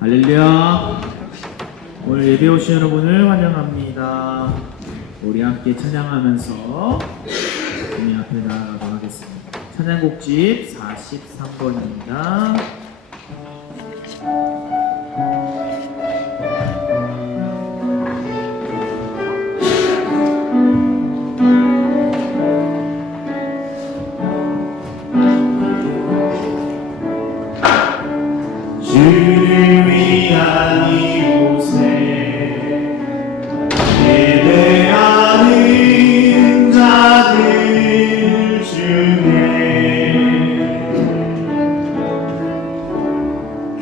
할렐루야. 오늘 예배 오신 여러분을 환영합니다. 우리 함께 찬양하면서 주님 앞에 나아가도록 하겠습니다. 찬양곡집 43번입니다. 주를 위한 이곳에 예배하는 자들 중에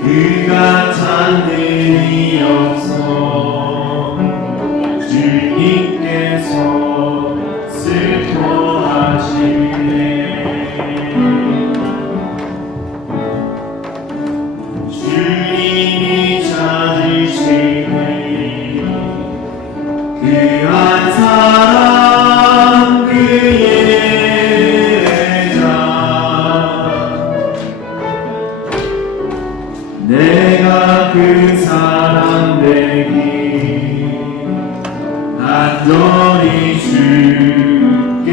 그가 찾는 이 없어 주님께서 슬퍼하시네. 주님이 찾으시니 그 한 사람 그 예배자 내가 그 사람 되기 간절히 주께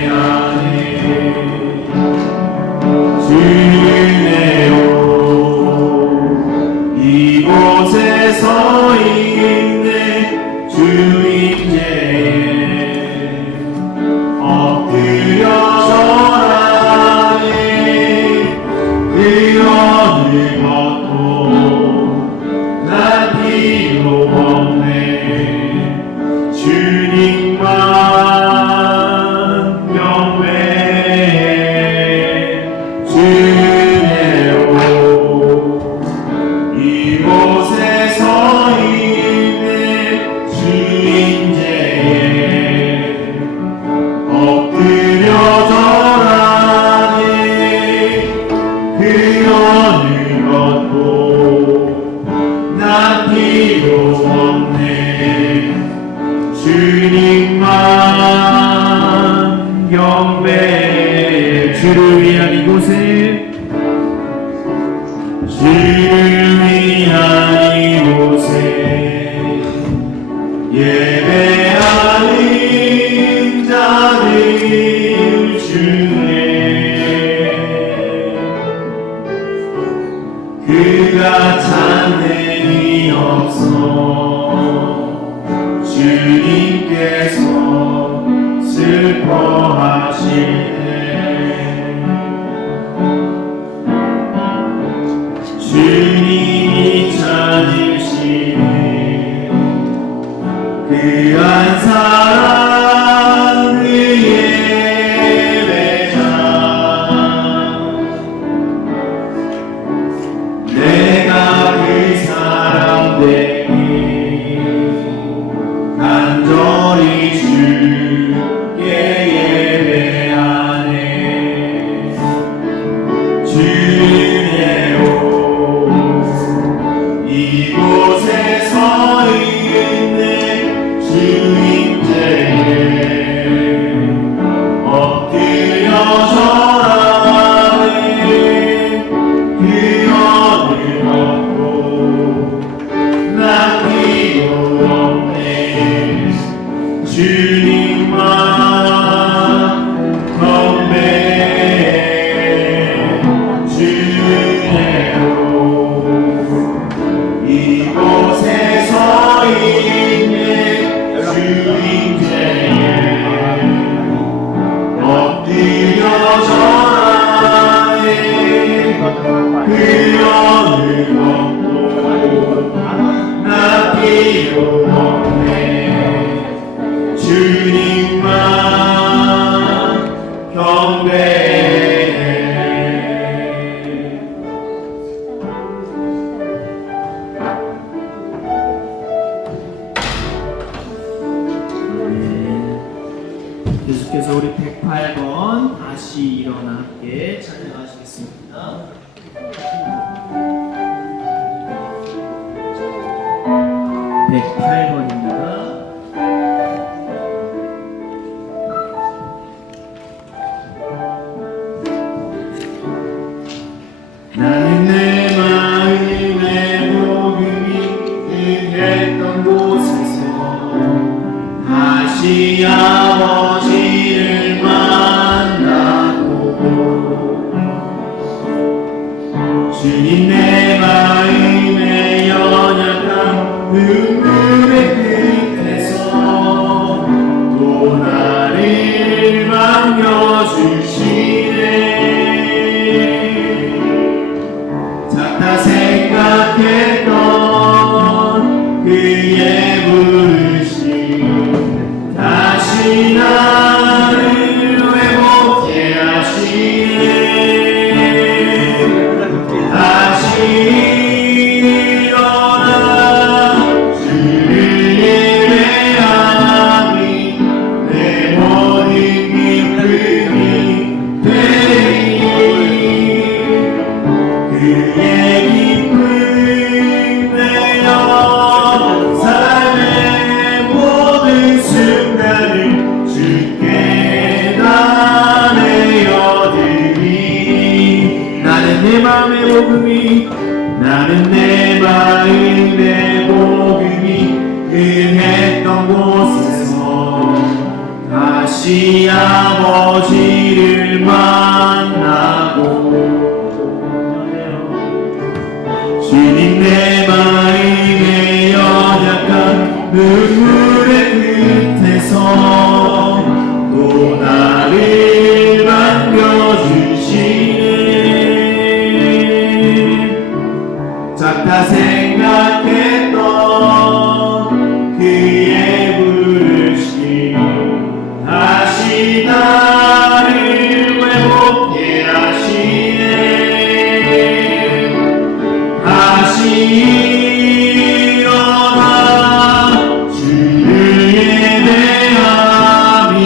예배하네. 주네요 이곳에 서 있네. 주인제에 엎드려 절하네. 그 어느 것도 난 필요 없네. 주님만 경배해. 주네요 이곳에 서 있네. 주인제에 엎드려 절하네. 그 어느 것도 난 필요 없네. 주님만 경배해. 주를 위한 이곳에 주를 위한 이곳에 예배하는 자들 중에 그가 찾는 이 없어 주님께서 슬퍼하시네. 주님이 찾으시네 그 한 사람 그 예배자 내가 그 사람 되기 간절히 주께 예배하네. 주네요 이곳에 서 있네. 주인제에 엎드려 절하네. 그 어느 것도 난 필요 없네. 주님만 경배해. 주네요 이곳에 서 있네. 주인제에 엎드려 절하네. 그 어느 것도 나 필요 없네. 주님만 경배해. 계속해서 우리 108번 다시 일어나 함께 찬양하시겠습니다. 108번입니다. 나는 내 마음을 아버지를 만나고 주님 내 마음의 연약한 눈물의 끝에서 또 나를 반겨주시네. 작다 생각했던 그의 부르심 다시 나를 회복해 하시네. 다시 일어나 주를 예배함이 내 모든 기쁨이 되리. 그의 기쁨 내어 삶의 모든 순간을 주께 다 내어드리. 나는 내 마음의 복음이 응했던 곳에서 다시 아버지를 만나고 주님 내 마음의 연약한 눈물의 끝에서 또 나를 반겨주시네. 작다 생각했던 그의 부르심 다시 나를 회복해 하시네. 다시 일어나 주를 예배함이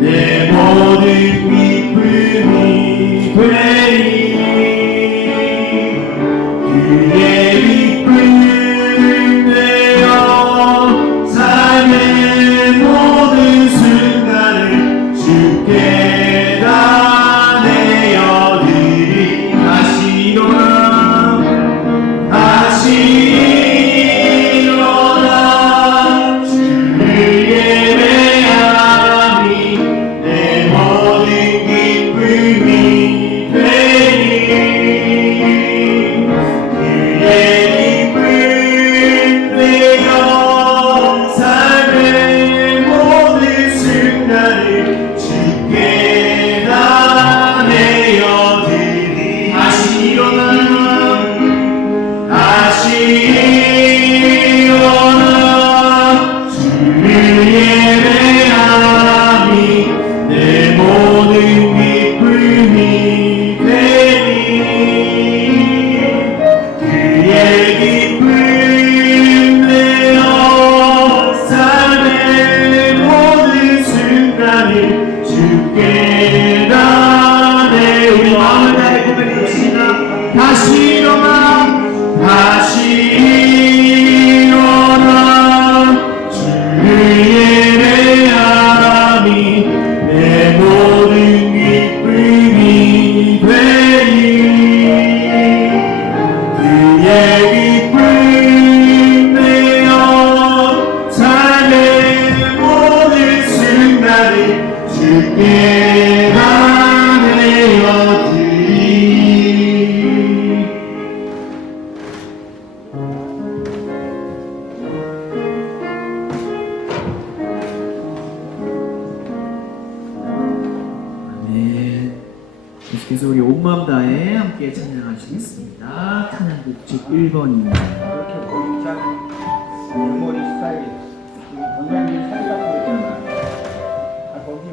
내 모든 기쁨이 되리. 그의 기쁨 내어 삶의 모든 순간을 주께 다 내어드리. 다시 일어나 주를 예배함이 내 모든 기쁨이 되리. 그의 기쁨 내어 삶의 모든 순간을 주께 다 내어드리. 다시 일어나 주를 예배함이 내 모든 기쁨이 되리. 그의 기쁨 내어 삶의 모든 순간을 주께 다 내. 우리 마음을 다해 고백합시다. 다시 일어나 주를 예배함이 내 모든 기쁨이 되리. 그의 기쁨 내어 삶의 모든 순간을 주께 다 내어드리. 계속해서 우리 온 마음 다해 함께 찬양하시겠습니다. 찬양곡 집 1번입니다. 그렇게 보이자 머리 스타일 원장님 살이 같은 거 있잖아. 거기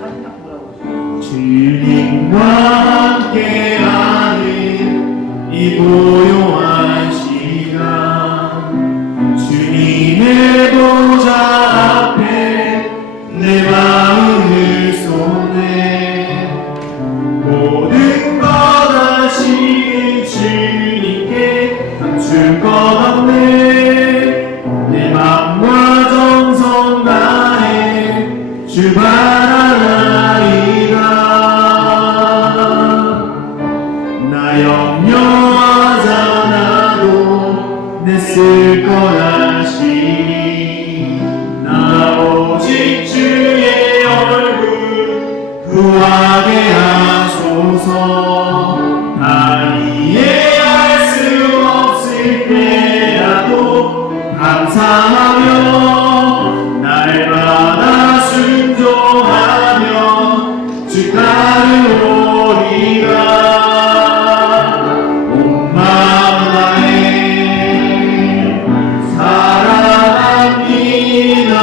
사진 갖고 오라고. 주님과 함께하는 이 고요한 시간 주님의 보좌 앞에 내 마음을 쏟네. 모든 것 하시는 주님께 감출 것 없네. 내 맘과 정성 다해 주바라나이다. 나 염려하잖아도 냈을 거라시니 나 오직 주의 얼굴 구하게 하소서. 다 이해할 수 없을 때라도 감사하며 날마다 순종하며 주 따르오리라. 온 마음 다해 사랑합니다.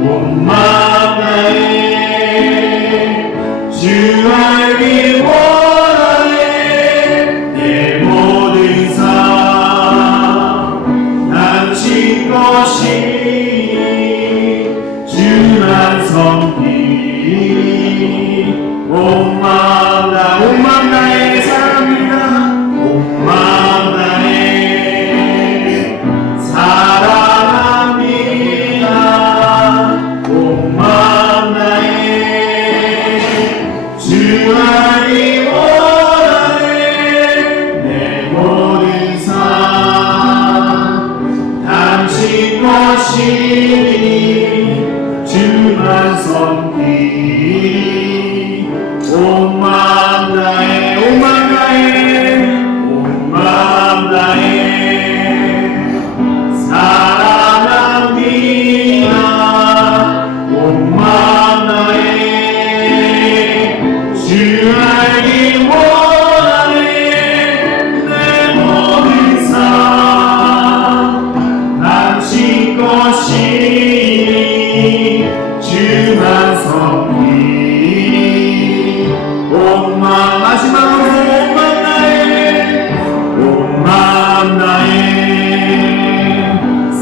온 마음 다해 주 알기 원하네. 내 모든 삶 당신 것이니 주만 섬기니 온 마음 다해 사랑합니다. 온 마음 다해 사랑합니다. 온 마음 다해 주 알기 원하네. 내 모든 삶 당신 것이니 주만 섬기니 온 마음 다해 온 마음 다해 온 마음 다해 사랑합니다. 온 마음 다해 주 알기 원하네. 내 모든 삶 당신 것이니 주만 섬기니 온 마음 마지막으로 온 마음 다해 온 마음 다해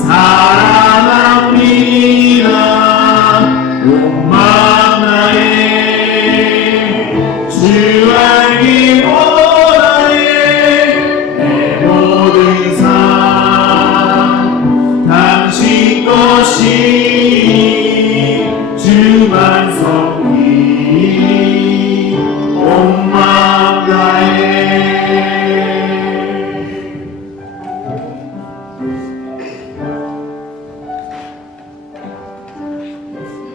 사랑합니다. 온 마음 다해 주 알기 원하네. 내 모든 삶 당신 것이니 주만 섬기니 온 마음 다해.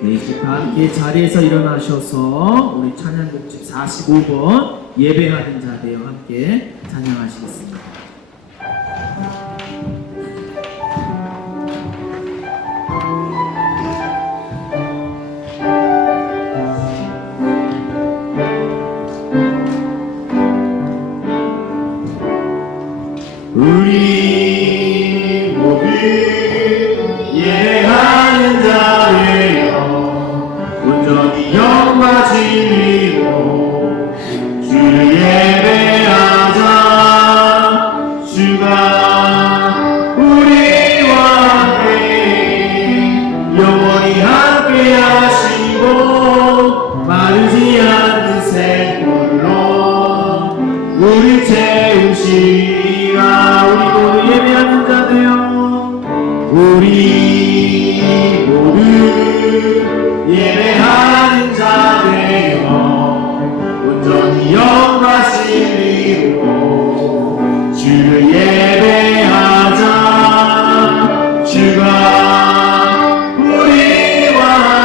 네, 이제 다 함께 자리에서 일어나셔서 우리 찬양곡집 45번 예배하는 자되어 함께 찬양하시겠습니다. 우리 모두 예배하는 자되어 온전히 영과 진리로 주를 예배하자. 주가 우리와 함께 영원히 함께 하시고 마르지 않는 샘물로 우리 채우시리라. 우리 모두 예배하는 자되어 우리 모두 예배하는 자되어 온전히 영과 진리로 주를 예배하자. 주가 우리와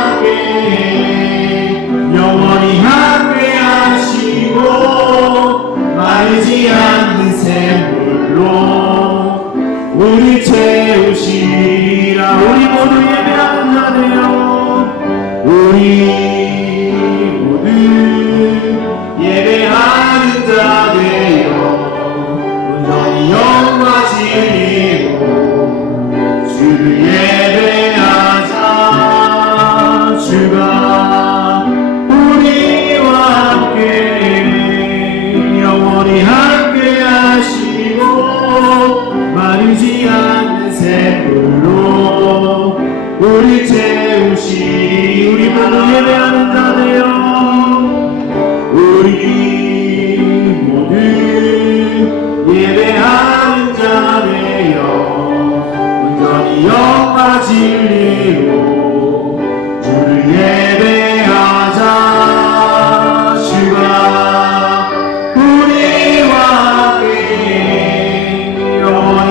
함께 영원히 함께 하시고 마르지 않는 샘물로 우리 채우시라. 우리 모두 예배하는 자되어 우리 모두 예배하는 자되어 온전히 영과 진리로 주를 예배하자. 주가 우리와 함께 영원히 함께 하시고 마르지 않는 샘물로 우리 채우시리. 우리 모두 예배하는 자되어 우리 모두 예배하는 자되어 온전히 영과 진리로 주를 예배하자. 주가 우리와 함께 영원히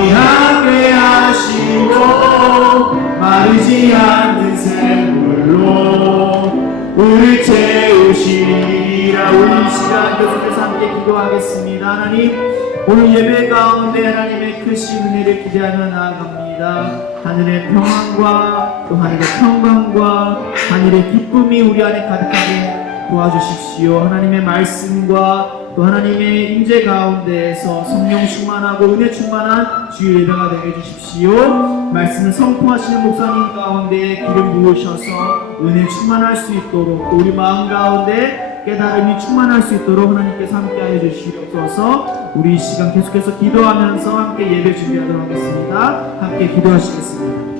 오늘 예배 가운데 하나님의 크신 은혜를 기대하며 나아갑니다. 하늘의 평안과 또 하늘의 평강과 하늘의 기쁨이 우리 안에 가득하게 도와주십시오. 하나님의 말씀과 또 하나님의 임재 가운데에서 성령 충만하고 은혜 충만한 주일 예배가 되게 해주십시오. 말씀을 선포하시는 목사님 가운데 기름 부으셔서 은혜 충만할 수 있도록 또 우리 마음 가운데 깨달음이 충만할 수 있도록 하나님께서 함께하여 주시옵소서. 우리 이 시간 계속해서 기도하면서 함께 예배 준비하도록 하겠습니다. 함께 기도하시겠습니다.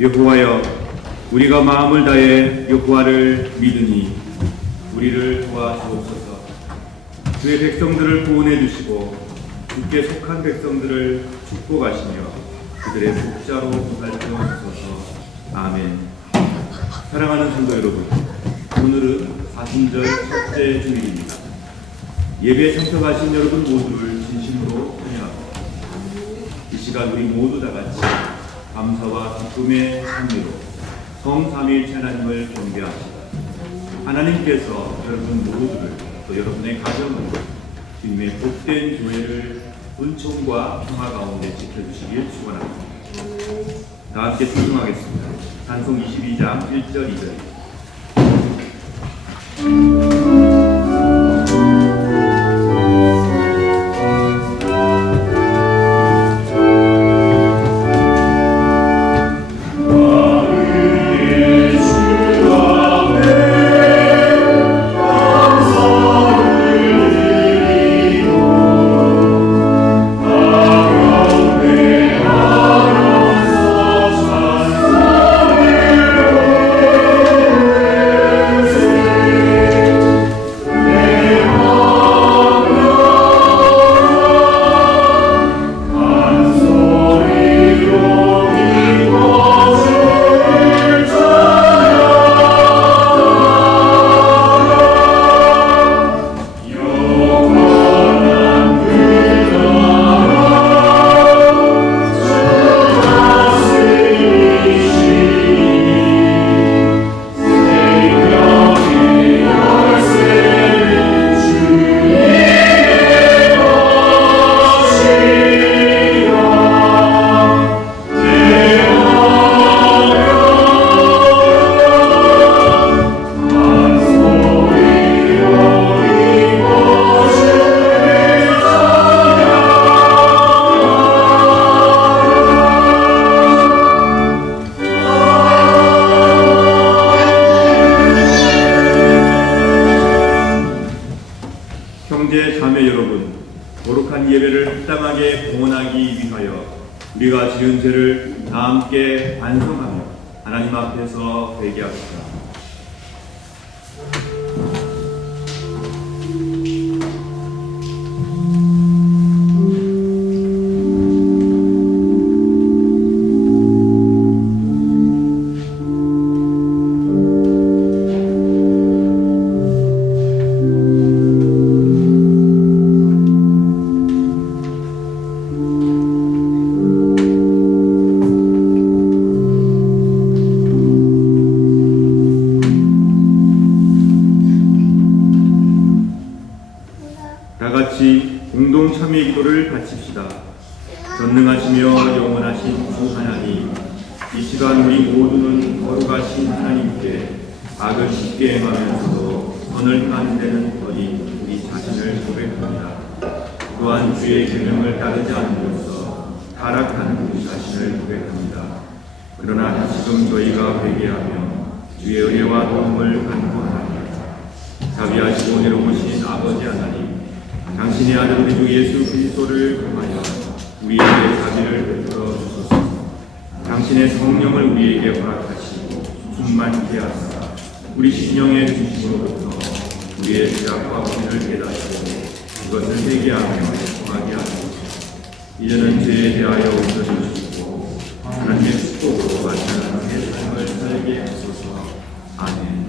여호와여, 우리가 마음을 다해 여호와를 믿으니 우리를 도와주옵소서. 주의 백성들을 구원해 주시고 주께 속한 백성들을 축복하시며 그들의 목자로 살펴주소서. 아멘. 사랑하는 성도 여러분, 오늘은 사순절 첫째 주일입니다. 예배에 참석하신 여러분 모두를 진심으로 환영합니다. 이 시간 우리 모두 다 같이 감사와 기쁨의 상의로 성삼위일체 하나님을 경배합시다. 하나님께서 여러분 모두를 또 여러분의 가정을 주님의 복된 교회를 은총과 평화 가운데 지켜주시길 축원합니다. 다 함께 찬송하겠습니다. 찬송 22장 1절 2절. 합당하게 공헌하기 위하여 우리가 지은 죄를 다 함께 반성하며 하나님 앞에서 회개합시다. 다같이 공동 참여 기도를 바칩시다. 전능하시며 영원하신 주 하나님, 이 시간 우리 모두는 거룩하신 하나님께 악을 쉽게 행하면서도 선을 행하는 데는 더디 우리 자신을 고백합니다. 또한 주의 계명을 따르지 않음으로써 타락하는 우리 자신을 고백합니다. 그러나 지금 저희가 회개하며 주의 은혜와 도움을 간구하나니 자비하시고 내려오신 아버지 하나님, 당신의 아들 우리 주 예수 그리스도를 통하여 우리에게 자비를 베풀어 주소서. 당신의 성령을 우리에게 허락하시고 충만케 하사 우리 심령의 중심으로부터 우리의 죄악과 불의를 깨닫고 그것을 회개하며 행하게 하소서. 이제는 죄에 대하여 웃어주시고 하나님의 축복으로 완전한 새 삶을 살게 하소서. 아멘.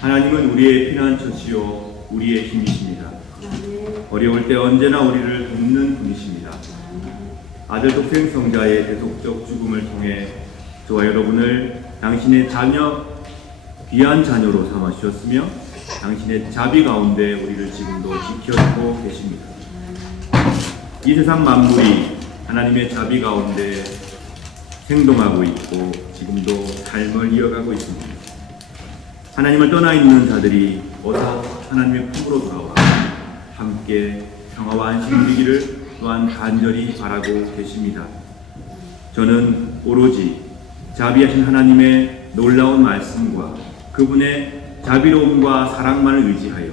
하나님은 우리의 피난처시요 우리의 힘이십니다. 어려울 때 언제나 우리를 돕는 분이십니다. 아들 독생 성자의 대속적 죽음을 통해 저와 여러분을 당신의 자녀, 귀한 자녀로 삼아 주셨으며 당신의 자비 가운데 우리를 지금도 지켜주고 계십니다. 이 세상 만물이 하나님의 자비 가운데 생동하고 있고 지금도 삶을 이어가고 있습니다. 하나님을 떠나 있는 자들이 어서 하나님의 품으로 돌아와 함께 평화와 안식을 누리기를 또한 간절히 바라고 계십니다. 저는 오로지 자비하신 하나님의 놀라운 말씀과 그분의 자비로움과 사랑만을 의지하여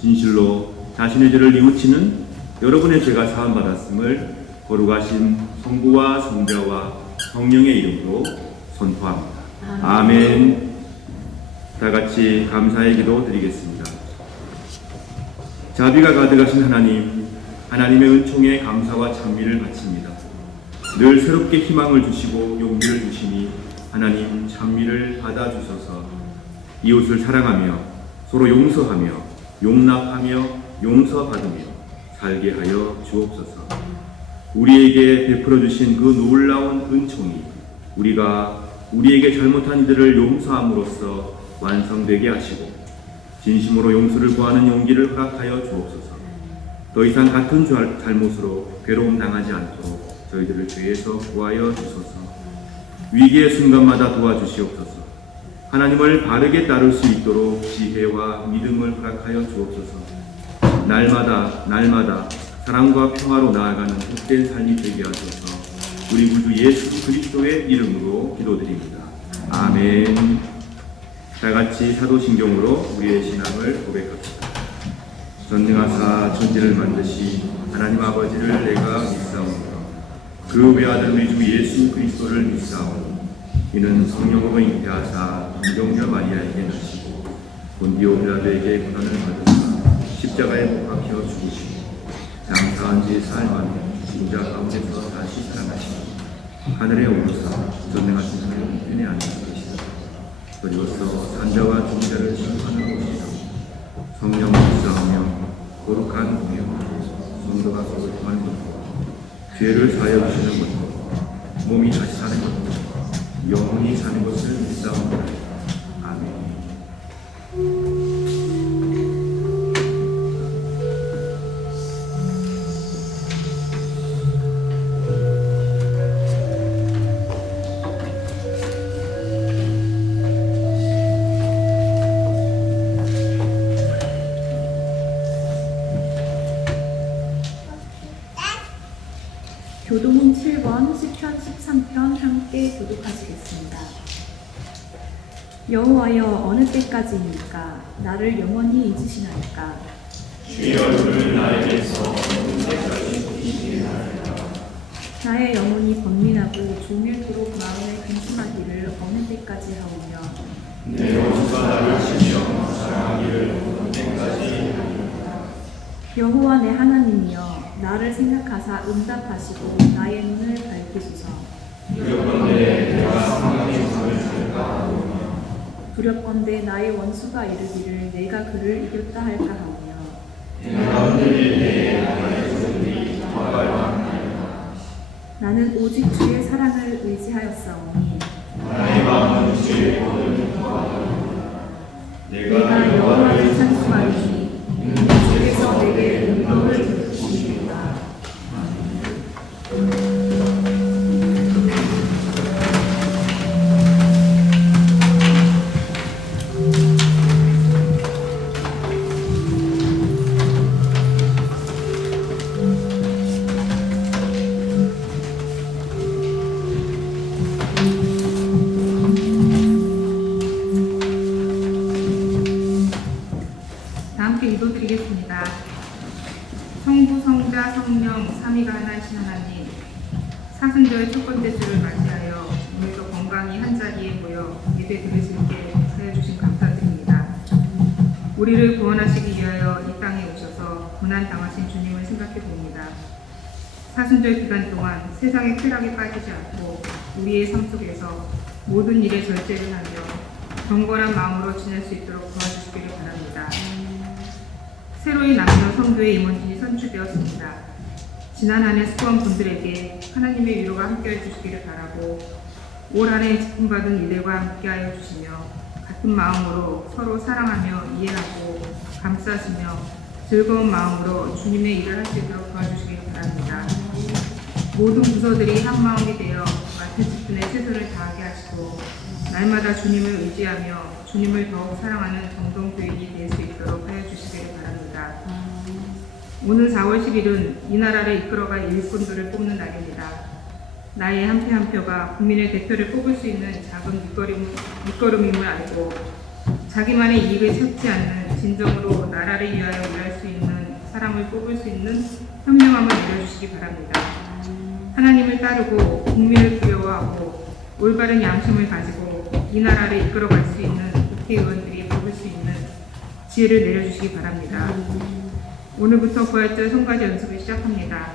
진실로 자신의 죄를 뉘우치는 여러분의 죄가 사함받았음을 거룩하신 성부와 성자와 성령의 이름으로 선포합니다. 아멘. 다 같이 감사의 기도 드리겠습니다. 자비가 가득하신 하나님, 하나님의 은총에 감사와 찬미를 바칩니다. 늘 새롭게 희망을 주시고 용기를 주시니 하나님 찬미를 받아주소서. 이웃을 사랑하며 서로 용서하며 용납하며 용서받으며 살게 하여 주옵소서. 우리에게 베풀어 주신 그 놀라운 은총이 우리가 우리에게 잘못한 이들을 용서함으로써 완성되게 하시고 진심으로 용서를 구하는 용기를 허락하여 주옵소서. 더 이상 같은 잘못으로 괴로움 당하지 않도록 저희들을 죄에서 구하여 주소서. 위기의 순간마다 도와주시옵소서. 하나님을 바르게 따를 수 있도록 지혜와 믿음을 허락하여 주옵소서. 날마다 사랑과 평화로 나아가는 복된 삶이 되게 하소서. 우리 구주 예수 그리스도의 이름으로 기도드립니다. 아멘. 다같이 사도신경으로 우리의 신앙을 고백합시다. 전능하사 천지를 만드시 하나님 아버지를 내가 믿사오노라. 그 외아들 우리 주 예수 그리스도를 믿사오니 이는 성령으로 잉태하사 동정녀 마리아에게 나시고 본디오 빌라도에게 고난을 받으사 십자가에 못 박혀 죽으시고 장사한 지 사흘 만에 죽은 자 가운데서 다시 살아나시고 하늘에 오르사 전능하신 하나님 편에 앉으시고 그리고서 산자와 죽은 자를 심판하는 곳이다. 성령 묵상하며 거룩한 공예와 성도가 서로 교환하고 죄를 사하여 주시는 것도 몸이 다시 사는 것도 영원히 사는 것을 믿사옵나이다. 아멘. 교도문 7번, 시편 13편 함께 교독하시겠습니다. 여호와여 어느 때까지입니까? 나를 영원히 잊으시나이까? 주의 얼굴을 나에게서 어느 때까지 보시리나이까? 나의 영혼이 번민하고 종일토록 마음에 근심하기를 어느 때까지 하오며 내 원수가 나를 치며 사랑하기를 어느 때까지 하리까? 여호와 내 하나님이여 나를 생각하사 응답하시고 나의 눈을 밝히소서. 두렵건대 내가 사망의 상을 줄까 하오며 두렵건대 나의 원수가 이르기를 내가 그를 이겼다 할까 하오며 내가 흔들릴 때에 나의 손이 화발하나이다. 나는 오직 주의 사랑을 의지하였사오니 나의 마음은 주의 권을 구하노라. 내가 여호와를 찬송하리니 주께서 내게 음성을 들으시리로다. 다 함께 기도드리겠습니다. 성부, 성자, 성령, 삼위가 하나이신 하나님, 사순절 첫 번째 주를 맞이하여 오늘도 건강히 한자리에 모여 예배 드릴 수 있게 하여 주신 감사드립니다. 우리를 구원하시기 위하여 이 땅에 오셔서 고난 당하신 주님을 생각해 봅니다. 사순절 기간 동안 세상의 쾌락에 빠지지 않고 우리의 삶 속에서 모든 일에 절제를 하며 경건한 마음으로 지낼 수 있도록 도와주시기를 바랍니다. 새로이 남녀 성교의 임원진이 선출되었습니다. 지난 한 해 수고한 분들에게 하나님의 위로가 함께해 주시기를 바라고 올 한 해 직분받은 이들과 함께하여 주시며 같은 마음으로 서로 사랑하며 이해하고 감싸시며 즐거운 마음으로 주님의 일을 할 수 있도록 도와주시기 바랍니다. 모든 부서들이 한 마음이 되어 맡은 직분에 최선을 다하게 하시고 날마다 주님을 의지하며 주님을 더욱 사랑하는 정동교인이 될 수 있도록 하여 주시기를 바랍니다. 오늘 4월 10일은 이 나라를 이끌어갈 일꾼들을 뽑는 날입니다. 나의 한 표 한 표가 국민의 대표를 뽑을 수 있는 작은 밑거름임을 알고 자기만의 이익을 찾지 않는 진정으로 나라를 위하여 일할 수 있는 사람을 뽑을 수 있는 현명함을 내려주시기 바랍니다. 하나님을 따르고 국민을 두려워하고 올바른 양심을 가지고 이 나라를 이끌어갈 수 있는 국회의원들이 뽑을 수 있는 지혜를 내려주시기 바랍니다. 오늘부터 부활절 성가지 연습을 시작합니다.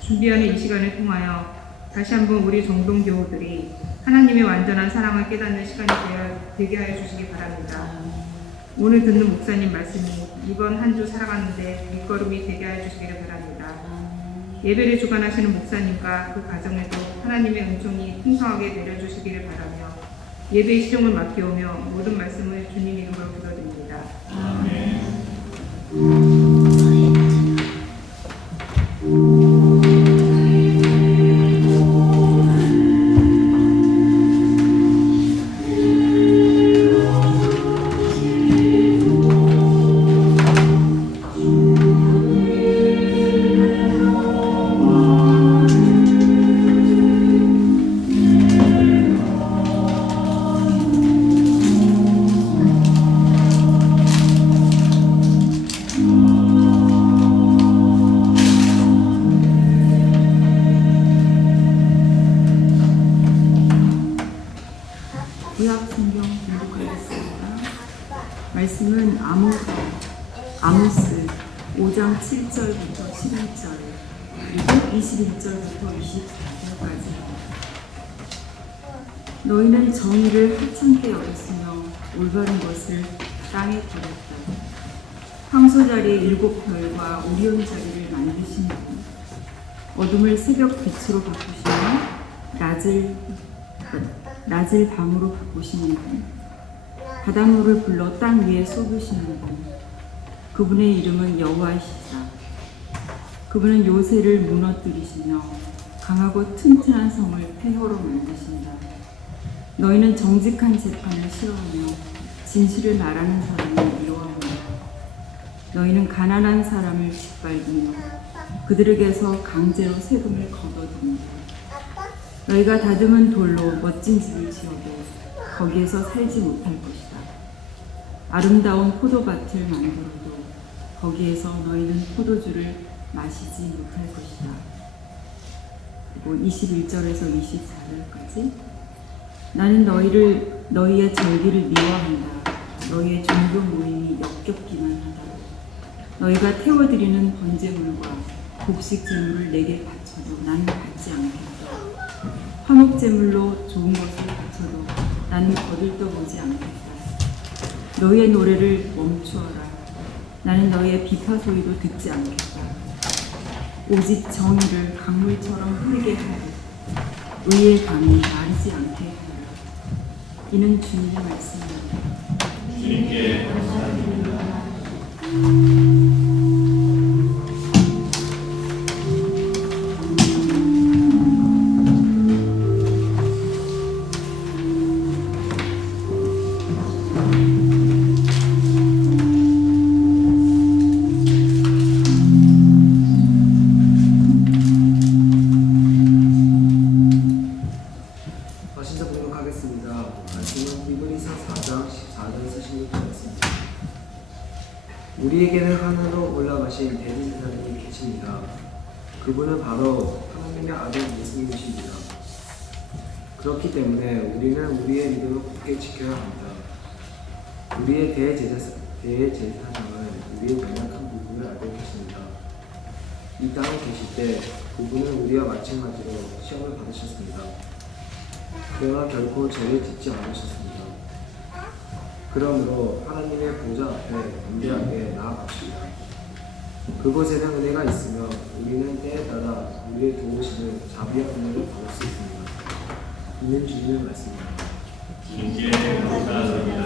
준비하는 이 시간을 통하여 다시 한번 우리 정동교우들이 하나님의 완전한 사랑을 깨닫는 시간이 되게 하여 주시기 바랍니다. 오늘 듣는 목사님 말씀이 이번 한 주 살아가는데 밑거름이 되게 하여 주시기를 바랍니다. 예배를 주관하시는 목사님과 그 가정에도 하나님의 은총이 풍성하게 내려주시기를 바라며 예배의 시종을 맡겨오며 모든 말씀을 주님 이름으로 기도드립니다. 구약 성경 공독하겠습니다. 말씀은 아모스 5장 7절부터 11절 그리고 21절부터 24절까지. 너희는 정의를 하찮게 여겼으며 올바른 것을 땅에 버렸다. 황소 자리에 7별과 오리온 자리를 만드신 분, 어둠을 새벽 빛으로 바꾸시며 낮을 밤으로 바꾸시는 분, 바닷물을 불러 땅 위에 쏟으시는 분, 그분의 이름은 여호와이시다. 그분은 요새를 무너뜨리시며 강하고 튼튼한 성을 폐허로 만드신다. 너희는 정직한 재판을 싫어하며 진실을 말하는 사람을 미워합니다. 너희는 가난한 사람을 짓밟으며 그들에게서 강제로 세금을 거둬듭니다. 너희가 다듬은 돌로 멋진 집을 지어도 거기에서 살지 못할 것이다. 아름다운 포도밭을 만들어도 거기에서 너희는 포도주를 마시지 못할 것이다. 그리고 21절에서 24절까지 나는 너희의 절기를 미워한다. 너희의 종교 모임이 역겹기만 하다. 너희가 태워드리는 번제물과 곡식 제물을 내게 바쳐도 나는 받지 않겠다. 화목 제물로 좋은 것을 바쳐도 나는 거들떠보지 않겠다. 너희의 노래를 멈추어라. 나는 너희의 비파 소리도 듣지 않겠다. 오직 정의를 강물처럼 흐르게 하고 의의 강이 마르지 않게 하라. 이는 주님의 말씀입니다. 주님께 감사드립니다. 말씀을 공독하겠습니다. 말씀은 히브리서 4장 14절 16절입니다. 우리에게는 하늘로 올라가신 대제사장이 계십니다. 그분은 바로 하나님의 아들 예수님이십니다. 그렇기 때문에 우리는 우리의 믿음을 굳게 지켜야 합니다. 우리의 대제사장은 우리의 연약한 부분을 알고 계십니다. 이 땅에 계실 때 그분은 우리와 마찬가지로 시험을 받으셨습니다. 그러나 결코 죄를 짓지 않으셨습니다. 그러므로 하나님의 보좌 앞에 담대하게 나아갑시다. 그곳에는 은혜가 있으며 우리는 때에 따라 우리의 도우심을 자비한 은혜를 받을 수 있습니다. 이는 주님의 말씀입니다. 주님께 감사드립니다.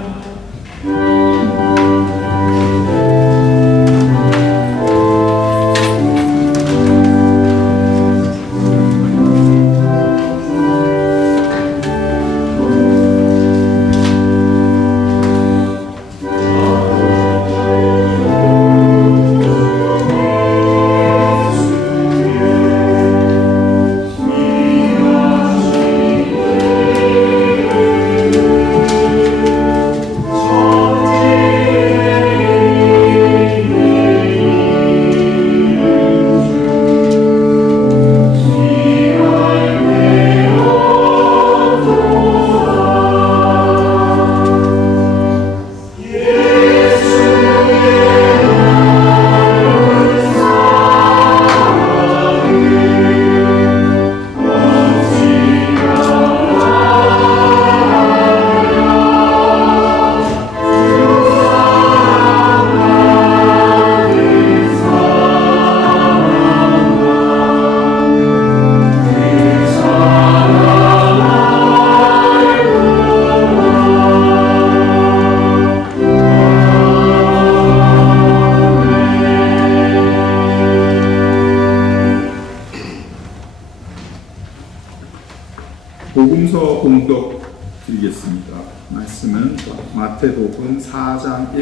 복음서 공독 드리겠습니다. 말씀은 마태복음 4장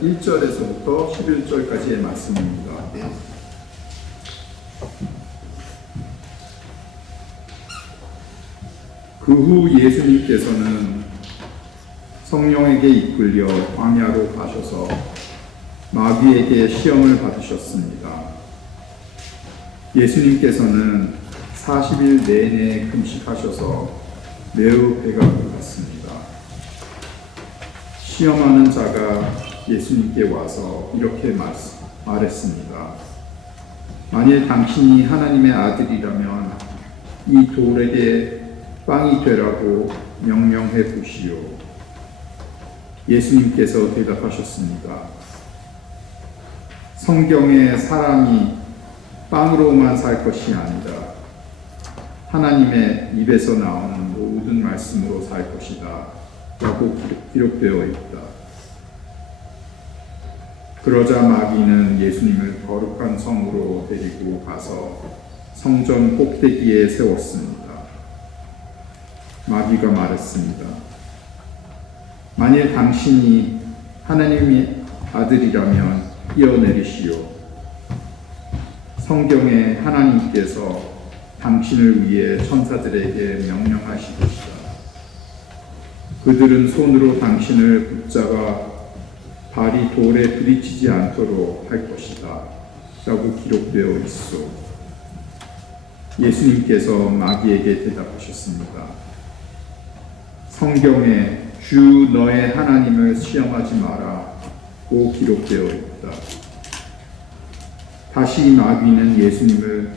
1절에서부터 11절까지의 말씀입니다. 그 후 예수님께서는 성령에게 이끌려 광야로 가셔서 마귀에게 시험을 받으셨습니다. 예수님께서는 40일 내내 금식하셔서 매우 배가 고팠습니다. 시험하는 자가 예수님께 와서 이렇게 말했습니다. 만일 당신이 하나님의 아들이라면 이 돌에게 빵이 되라고 명령해 보시오. 예수님께서 대답하셨습니다. 성경에 사람이 빵으로만 살 것이 아니라 하나님의 입에서 나오는 모든 말씀으로 살 것이다 라고 기록되어 있다. 그러자 마귀는 예수님을 거룩한 성으로 데리고 가서 성전 꼭대기에 세웠습니다. 마귀가 말했습니다. 만일 당신이 하나님의 아들이라면 뛰어내리시오. 성경에 하나님께서 당신을 위해 천사들에게 명령하실 것이다. 그들은 손으로 당신을 붙잡아 발이 돌에 부딪히지 않도록 할 것이다 라고 기록되어 있어. 예수님께서 마귀에게 대답하셨습니다. 성경에 주 너의 하나님을 시험하지 마라 고 기록되어 있다. 다시 마귀는 예수님을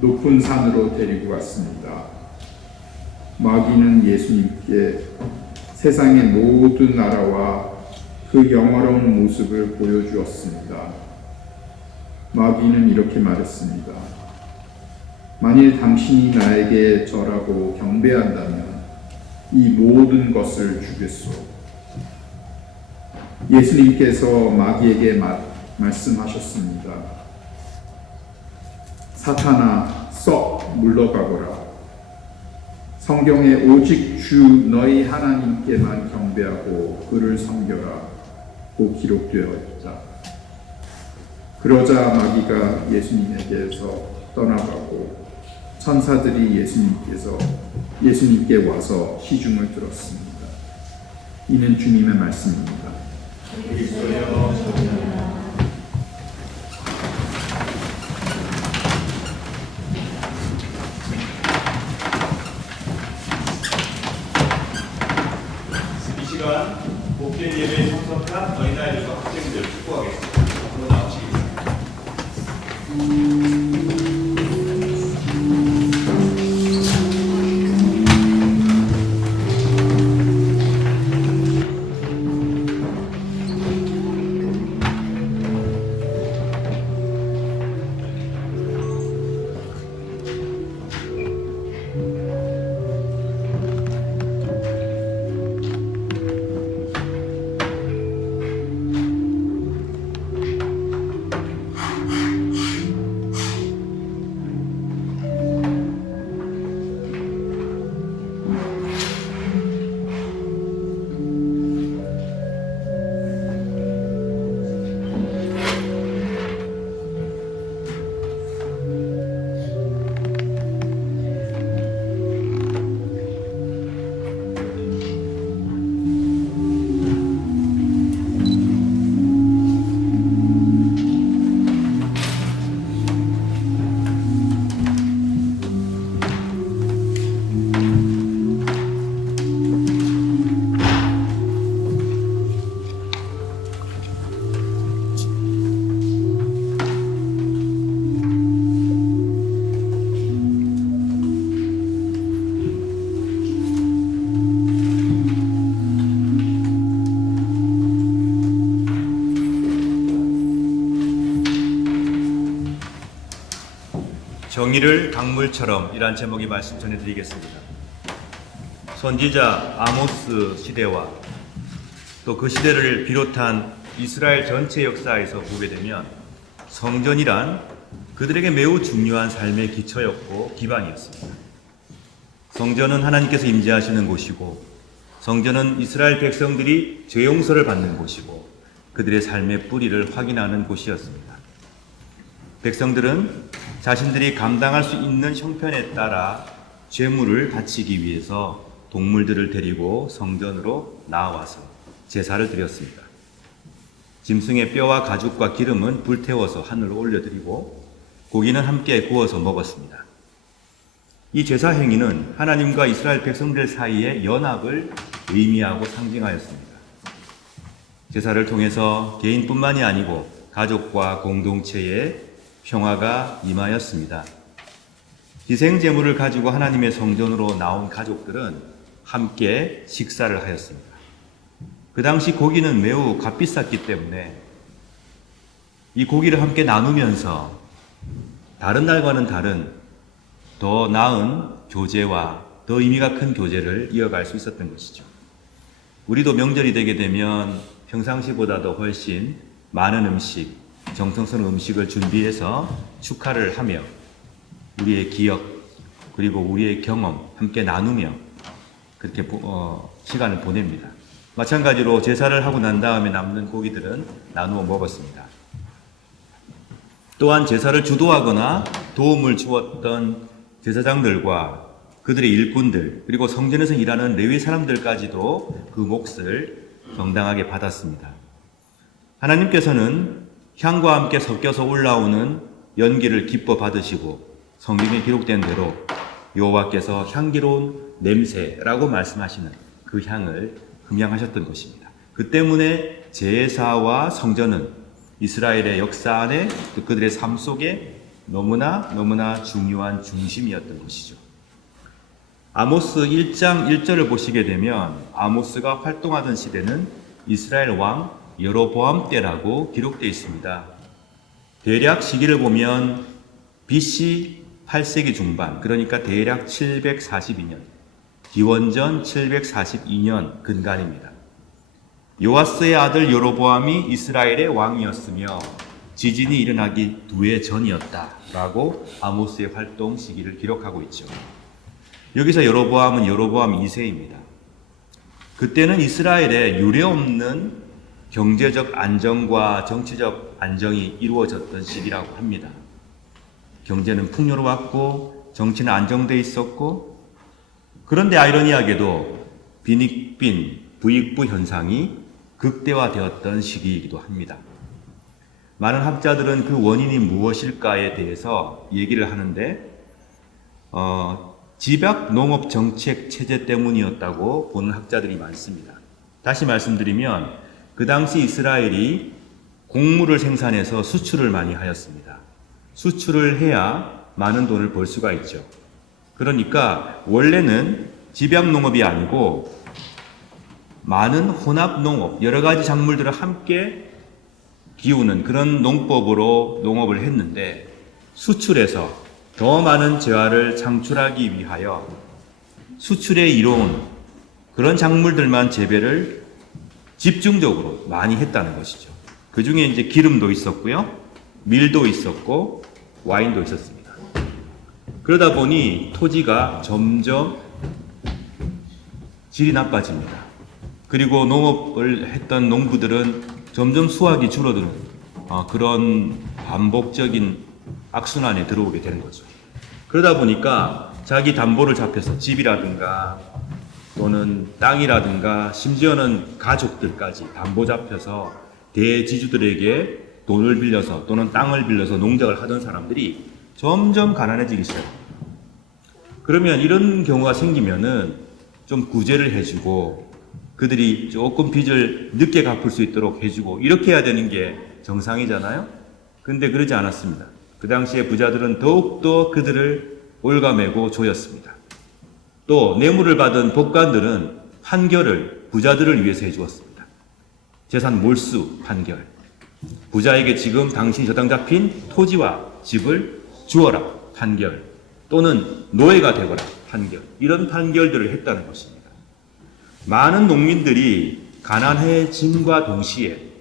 높은 산으로 데리고 갔습니다. 마귀는 예수님께 세상의 모든 나라와 그 영화로운 모습을 보여주었습니다. 마귀는 이렇게 말했습니다. 만일 당신이 나에게 절하고 경배한다면 이 모든 것을 주겠소. 예수님께서 마귀에게 말씀하셨습니다. 사탄아, 썩 물러가거라. 성경에 오직 주 너희 하나님께만 경배하고 그를 섬겨라 고 기록되어 있다. 그러자 마귀가 예수님에게서 떠나가고 천사들이 예수님께 와서 시중을 들었습니다. 이는 주님의 말씀입니다. 이 시간 복된 예배에 참석한 어린아이들과 학생들 축복하겠습니다. 앞으로 나오시겠습니다. 정의를 강물처럼 이란 제목의 말씀 전해드리겠습니다. 선지자 아모스 시대와 또 그 시대를 비롯한 이스라엘 전체 역사에서 보게 되면 성전이란 그들에게 매우 중요한 삶의 기초였고 기반이었습니다. 성전은 하나님께서 임재하시는 곳이고 성전은 이스라엘 백성들이 죄 용서를 받는 곳이고 그들의 삶의 뿌리를 확인하는 곳이었습니다. 백성들은 자신들이 감당할 수 있는 형편에 따라 죄물을 바치기 위해서 동물들을 데리고 성전으로 나와서 제사를 드렸습니다. 짐승의 뼈와 가죽과 기름은 불태워서 하늘로 올려드리고 고기는 함께 구워서 먹었습니다. 이 제사 행위는 하나님과 이스라엘 백성들 사이의 연합을 의미하고 상징하였습니다. 제사를 통해서 개인뿐만이 아니고 가족과 공동체에 평화가 임하였습니다. 희생 제물을 가지고 하나님의 성전으로 나온 가족들은 함께 식사를 하였습니다. 그 당시 고기는 매우 값비쌌기 때문에 이 고기를 함께 나누면서 다른 날과는 다른 더 나은 교제와 더 의미가 큰 교제를 이어갈 수 있었던 것이죠. 우리도 명절이 되게 되면 평상시보다도 훨씬 많은 음식, 정성스러운 음식을 준비해서 축하를 하며 우리의 기억 그리고 우리의 경험 함께 나누며 그렇게 시간을 보냅니다. 마찬가지로 제사를 하고 난 다음에 남는 고기들은 나누어 먹었습니다. 또한 제사를 주도하거나 도움을 주었던 제사장들과 그들의 일꾼들 그리고 성전에서 일하는 레위 사람들까지도 그 몫을 정당하게 받았습니다. 하나님께서는 향과 함께 섞여서 올라오는 연기를 기뻐 받으시고 성경에 기록된 대로 여호와께서 향기로운 냄새라고 말씀하시는 그 향을 흠양하셨던 것입니다. 그 때문에 제사와 성전은 이스라엘의 역사 안에 또 그들의 삶 속에 너무나 중요한 중심이었던 것이죠. 아모스 1장 1절을 보시게 되면 아모스가 활동하던 시대는 이스라엘 왕 여로보암 때라고 기록되어 있습니다. 대략 시기를 보면 BC 8세기 중반, 그러니까 대략 742년, 기원전 742년 근간입니다. 요아스의 아들 여로보암이 이스라엘의 왕이었으며 지진이 일어나기 2해 전이었다라고 아모스의 활동 시기를 기록하고 있죠. 여기서 여로보암은 여로보암 2세입니다. 그때는 이스라엘에 유례없는 경제적 안정과 정치적 안정이 이루어졌던 시기라고 합니다. 경제는 풍요로웠고 정치는 안정되어 있었고, 그런데 아이러니하게도 빈익빈 부익부 현상이 극대화되었던 시기이기도 합니다. 많은 학자들은 그 원인이 무엇일까에 대해서 얘기를 하는데 집약 농업 정책 체제 때문이었다고 보는 학자들이 많습니다. 다시 말씀드리면 그 당시 이스라엘이 곡물을 생산해서 수출을 많이 하였습니다. 수출을 해야 많은 돈을 벌 수가 있죠. 그러니까 원래는 집약 농업이 아니고 많은 혼합 농업, 여러 가지 작물들을 함께 기우는 그런 농법으로 농업을 했는데 수출해서 더 많은 재화를 창출하기 위하여 수출에 이로운 그런 작물들만 재배를 집중적으로 많이 했다는 것이죠. 그 중에 이제 기름도 있었고요, 밀도 있었고, 와인도 있었습니다. 그러다 보니 토지가 점점 질이 나빠집니다. 그리고 농업을 했던 농부들은 점점 수확이 줄어드는 그런 반복적인 악순환에 들어오게 되는 거죠. 그러다 보니까 자기 담보를 잡혀서 집이라든가 또는 땅이라든가 심지어는 가족들까지 담보 잡혀서 대지주들에게 돈을 빌려서 또는 땅을 빌려서 농작을 하던 사람들이 점점 가난해지기 시작합니다. 그러면 이런 경우가 생기면은 좀 구제를 해주고 그들이 조금 빚을 늦게 갚을 수 있도록 해주고 이렇게 해야 되는 게 정상이잖아요. 근데 그러지 않았습니다. 그 당시에 부자들은 더욱더 그들을 올가매고 조였습니다. 또 뇌물을 받은 법관들은 판결을 부자들을 위해서 해주었습니다. 재산 몰수 판결, 부자에게 지금 당신이 저당 잡힌 토지와 집을 주어라 판결, 또는 노예가 되거라 판결, 이런 판결들을 했다는 것입니다. 많은 농민들이 가난해짐과 동시에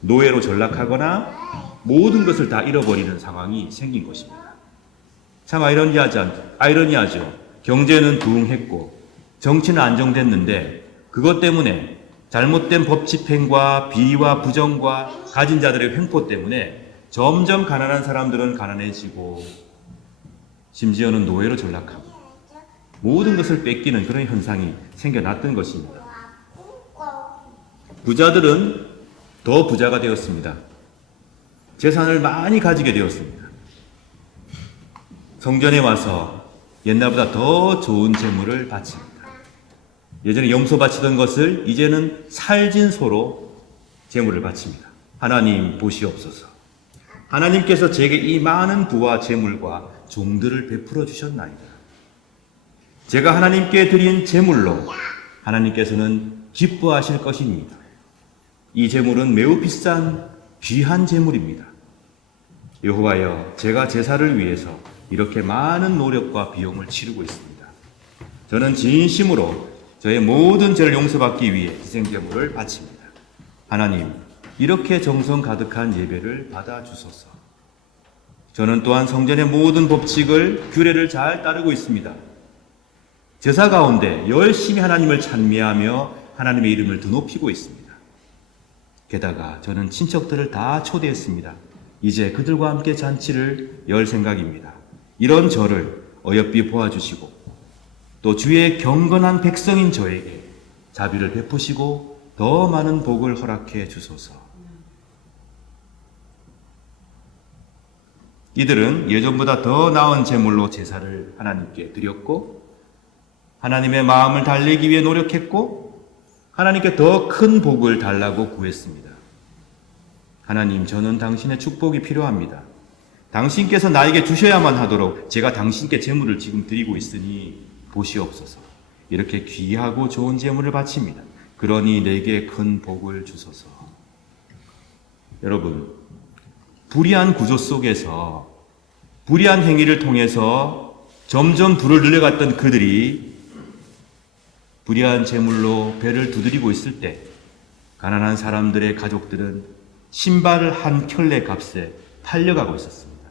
노예로 전락하거나 모든 것을 다 잃어버리는 상황이 생긴 것입니다. 참 아이러니하죠. 경제는 부흥했고 정치는 안정됐는데 그것 때문에 잘못된 법 집행과 비위와 부정과 가진 자들의 횡포 때문에 점점 가난한 사람들은 가난해지고 심지어는 노예로 전락하고 모든 것을 뺏기는 그런 현상이 생겨났던 것입니다. 부자들은 더 부자가 되었습니다. 재산을 많이 가지게 되었습니다. 성전에 와서 옛날보다 더 좋은 재물을 바칩니다. 예전에 염소 바치던 것을 이제는 살진소로 재물을 바칩니다. 하나님 보시옵소서. 하나님께서 제게 이 많은 부와 재물과 종들을 베풀어 주셨나이다. 제가 하나님께 드린 재물로 하나님께서는 기뻐하실 것입니다. 이 재물은 매우 비싼 귀한 재물입니다. 여호와여, 제가 제사를 위해서 이렇게 많은 노력과 비용을 치르고 있습니다. 저는 진심으로 저의 모든 죄를 용서받기 위해 희생제물을 바칩니다. 하나님, 이렇게 정성 가득한 예배를 받아주소서. 저는 또한 성전의 모든 법칙을, 규례를 잘 따르고 있습니다. 제사 가운데 열심히 하나님을 찬미하며 하나님의 이름을 드높이고 있습니다. 게다가 저는 친척들을 다 초대했습니다. 이제 그들과 함께 잔치를 열 생각입니다. 이런 저를 어여삐 보아주시고 또 주의 경건한 백성인 저에게 자비를 베푸시고 더 많은 복을 허락해 주소서. 이들은 예전보다 더 나은 제물로 제사를 하나님께 드렸고 하나님의 마음을 달래기 위해 노력했고 하나님께 더 큰 복을 달라고 구했습니다. 하나님, 저는 당신의 축복이 필요합니다. 당신께서 나에게 주셔야만 하도록 제가 당신께 제물을 지금 드리고 있으니 보시옵소서. 이렇게 귀하고 좋은 제물을 바칩니다. 그러니 내게 큰 복을 주소서. 여러분, 불의한 구조 속에서 불의한 행위를 통해서 점점 불을 늘려갔던 그들이 불의한 제물로 배를 두드리고 있을 때 가난한 사람들의 가족들은 신발을 한 켤레 값에 팔려가고 있었습니다.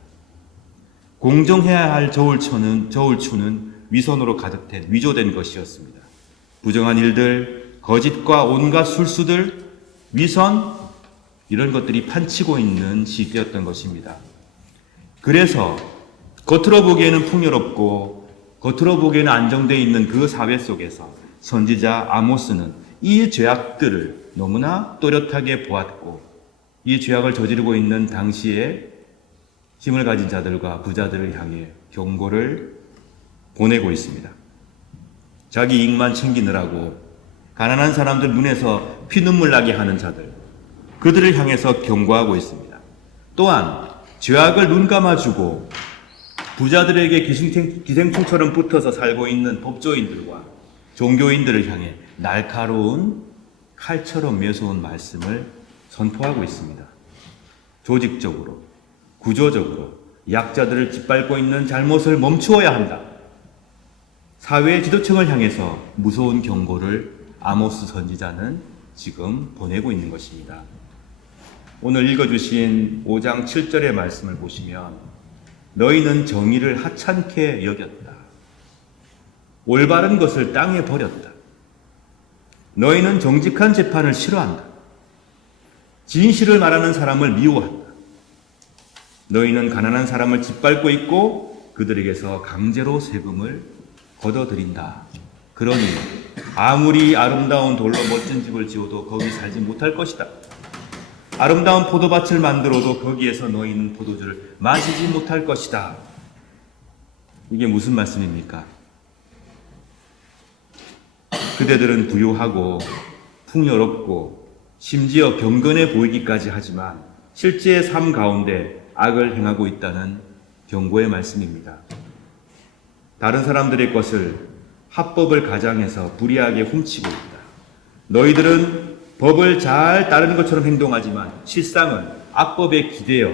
공정해야 할 저울추는 위선으로 가득된 위조된 것이었습니다. 부정한 일들, 거짓과 온갖 술수들, 위선, 이런 것들이 판치고 있는 시기였던 것입니다. 그래서 겉으로 보기에는 풍요롭고 겉으로 보기에는 안정되어 있는 그 사회 속에서 선지자 아모스는 이 죄악들을 너무나 또렷하게 보았고 이 죄악을 저지르고 있는 당시에 힘을 가진 자들과 부자들을 향해 경고를 보내고 있습니다. 자기 이익만 챙기느라고 가난한 사람들 눈에서 피눈물 나게 하는 자들, 그들을 향해서 경고하고 있습니다. 또한 죄악을 눈 감아주고 부자들에게 기생충처럼 붙어서 살고 있는 법조인들과 종교인들을 향해 날카로운 칼처럼 매서운 말씀을 선포하고 있습니다. 조직적으로, 구조적으로 약자들을 짓밟고 있는 잘못을 멈추어야 한다. 사회의 지도층을 향해서 무서운 경고를 아모스 선지자는 지금 보내고 있는 것입니다. 오늘 읽어주신 5장 7절의 말씀을 보시면 너희는 정의를 하찮게 여겼다. 올바른 것을 땅에 버렸다. 너희는 정직한 재판을 싫어한다. 진실을 말하는 사람을 미워한다. 너희는 가난한 사람을 짓밟고 있고 그들에게서 강제로 세금을 걷어들인다. 그러니 아무리 아름다운 돌로 멋진 집을 지어도 거기 살지 못할 것이다. 아름다운 포도밭을 만들어도 거기에서 너희는 포도주를 마시지 못할 것이다. 이게 무슨 말씀입니까? 그대들은 부유하고 풍요롭고 심지어 경건해 보이기까지 하지만 실제 삶 가운데 악을 행하고 있다는 경고의 말씀입니다. 다른 사람들의 것을 합법을 가장해서 불의하게 훔치고 있다. 너희들은 법을 잘 따르는 것처럼 행동하지만 실상은 악법에 기대어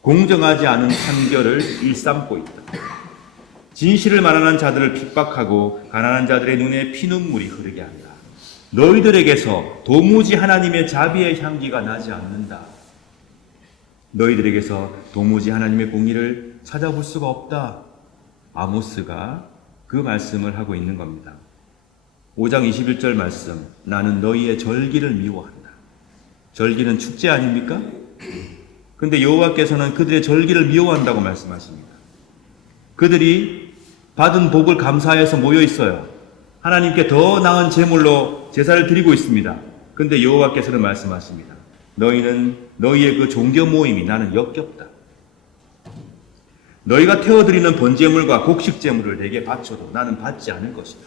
공정하지 않은 판결을 일삼고 있다. 진실을 말하는 자들을 핍박하고 가난한 자들의 눈에 피눈물이 흐르게 한다. 너희들에게서 도무지 하나님의 자비의 향기가 나지 않는다. 너희들에게서 도무지 하나님의 공의를 찾아볼 수가 없다. 아모스가 그 말씀을 하고 있는 겁니다. 5장 21절 말씀, 나는 너희의 절기를 미워한다. 절기는 축제 아닙니까? 근데 여호와께서는 그들의 절기를 미워한다고 말씀하십니다. 그들이 받은 복을 감사해서 모여 있어요. 하나님께 더 나은 제물로 제사를 드리고 있습니다. 근데 여호와께서는 말씀하십니다. 너희의 그 종교 모임이 나는 역겹다. 너희가 태워드리는 번제물과 곡식제물을 내게 바쳐도 나는 받지 않을 것이다.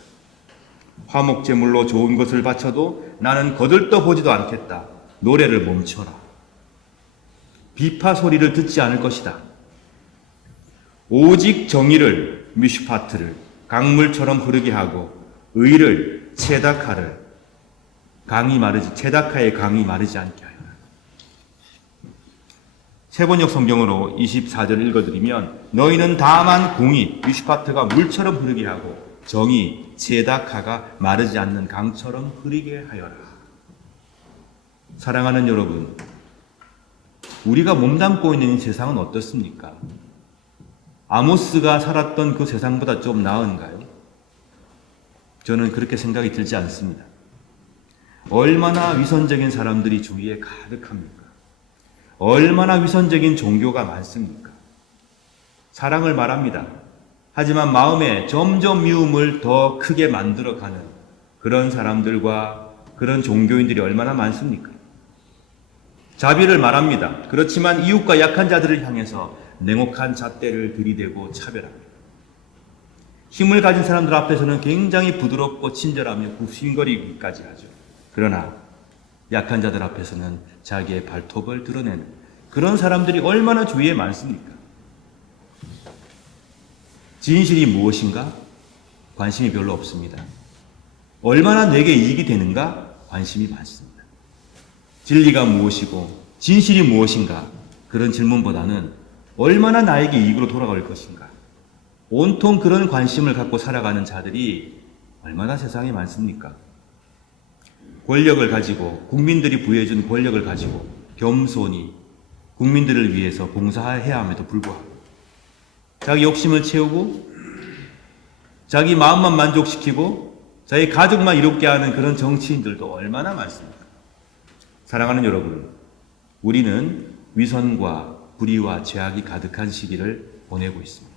화목제물로 좋은 것을 바쳐도 나는 거들떠 보지도 않겠다. 노래를 멈춰라. 비파 소리를 듣지 않을 것이다. 오직 정의를, 미슈파트를 강물처럼 흐르게 하고 의를, 체다카의 강이 마르지 않게 하여라. 세번역 성경으로 24절 읽어드리면 너희는 다만 공의, 미슈파트가 물처럼 흐르게 하고 정의, 제다카가 마르지 않는 강처럼 흐르게 하여라. 사랑하는 여러분, 우리가 몸담고 있는 이 세상은 어떻습니까? 아모스가 살았던 그 세상보다 좀 나은가요? 저는 그렇게 생각이 들지 않습니다. 얼마나 위선적인 사람들이 주위에 가득합니까? 얼마나 위선적인 종교가 많습니까? 사랑을 말합니다. 하지만 마음에 점점 미움을 더 크게 만들어가는 그런 사람들과 그런 종교인들이 얼마나 많습니까? 자비를 말합니다. 그렇지만 이웃과 약한 자들을 향해서 냉혹한 잣대를 들이대고 차별합니다. 힘을 가진 사람들 앞에서는 굉장히 부드럽고 친절하며 굽신거리기까지 하죠. 그러나 약한 자들 앞에서는 자기의 발톱을 드러내는 그런 사람들이 얼마나 주위에 많습니까? 진실이 무엇인가? 관심이 별로 없습니다. 얼마나 내게 이익이 되는가? 관심이 많습니다. 진리가 무엇이고 진실이 무엇인가? 그런 질문보다는 얼마나 나에게 이익으로 돌아갈 것인가? 온통 그런 관심을 갖고 살아가는 자들이 얼마나 세상에 많습니까? 권력을 가지고 국민들이 부여해준 권력을 가지고 겸손히 국민들을 위해서 봉사해야 함에도 불구하고 자기 욕심을 채우고 자기 마음만 만족시키고 자기 가족만 이롭게 하는 그런 정치인들도 얼마나 많습니까? 사랑하는 여러분, 우리는 위선과 불의와 죄악이 가득한 시기를 보내고 있습니다.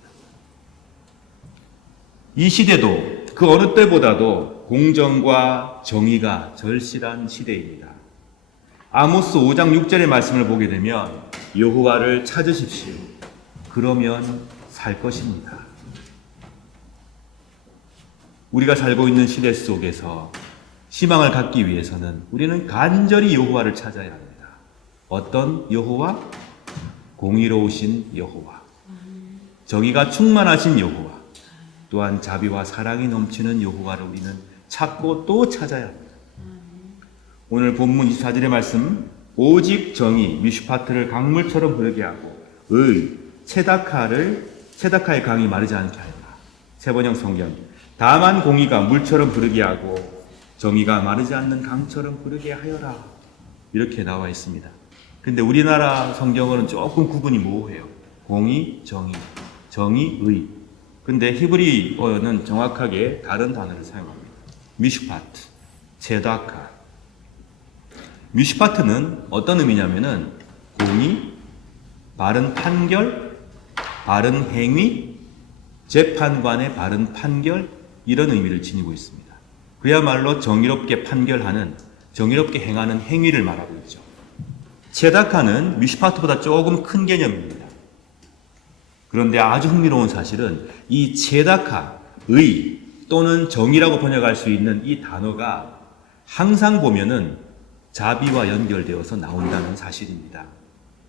이 시대도 그 어느 때보다도 공정과 정의가 절실한 시대입니다. 아모스 5장 6절의 말씀을 보게 되면 여호와를 찾으십시오. 그러면 살 것입니다. 우리가 살고 있는 시대 속에서 희망을 갖기 위해서는 우리는 간절히 여호와를 찾아야 합니다. 어떤 여호와? 공의로우신 여호와, 정의가 충만하신 여호와, 또한 자비와 사랑이 넘치는 여호와를 우리는 찾고 또 찾아야 합니다. 오늘 본문 24절의 말씀, 오직 정의, 미슈파트를 강물처럼 흐르게 하고 의, 체다카의 강이 마르지 않게 하리라. 세번역 성경, 다만 공의가 물처럼 흐르게 하고 정의가 마르지 않는 강처럼 흐르게 하여라. 이렇게 나와 있습니다. 근데 우리나라 성경어는 조금 구분이 모호해요. 공의, 정의, 의. 근데 히브리어는 정확하게 다른 단어를 사용합니다. 미슈파트, 체다카. 미슈파트는 어떤 의미냐면은 공의, 바른 판결, 바른 행위, 재판관의 바른 판결, 이런 의미를 지니고 있습니다. 그야말로 정의롭게 판결하는, 정의롭게 행하는 행위를 말하고 있죠. 체다카는 미슈파트보다 조금 큰 개념입니다. 그런데 아주 흥미로운 사실은 이 체다카, 의 또는 정의라고 번역할 수 있는 이 단어가 항상 보면은 자비와 연결되어서 나온다는 사실입니다.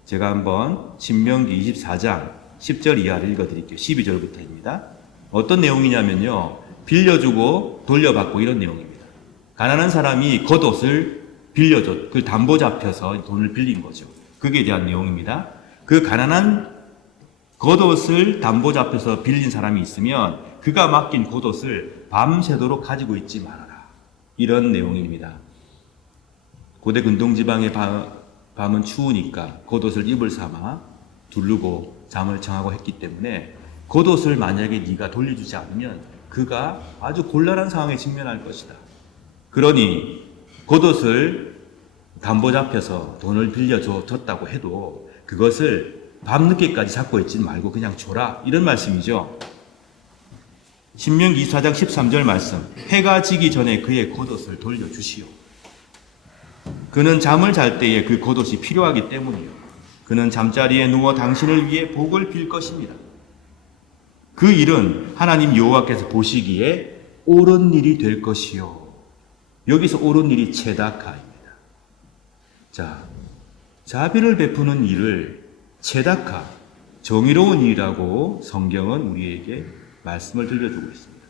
제가 한번 신명기 24장 10절 이하를 읽어드릴게요. 12절부터입니다. 어떤 내용이냐면요, 빌려주고 돌려받고 이런 내용입니다. 가난한 사람이 겉옷을 빌려줘, 그 담보 잡혀서 돈을 빌린 거죠. 그게 대한 내용입니다. 그 가난한 겉옷을 담보 잡혀서 빌린 사람이 있으면 그가 맡긴 겉옷을 밤새도록 가지고 있지 말아라. 이런 내용입니다. 고대 근동지방의 밤은 추우니까 겉옷을 이불 삼아 두르고 잠을 청하고 했기 때문에 겉옷을 만약에 네가 돌려주지 않으면 그가 아주 곤란한 상황에 직면할 것이다. 그러니 겉옷을 담보 잡혀서 돈을 빌려줬다고 해도 그것을 밤늦게까지 잡고 있지 말고 그냥 줘라. 이런 말씀이죠. 신명기 24장 13절 말씀, 해가 지기 전에 그의 겉옷을 돌려주시오. 그는 잠을 잘 때에 그 겉옷이 필요하기 때문이요. 그는 잠자리에 누워 당신을 위해 복을 빌 것입니다. 그 일은 하나님 여호와께서 보시기에 옳은 일이 될 것이요. 여기서 옳은 일이 체다카입니다. 자, 자비를 베푸는 일을 체다카, 정의로운 일이라고 성경은 우리에게 말씀을 들려주고 있습니다.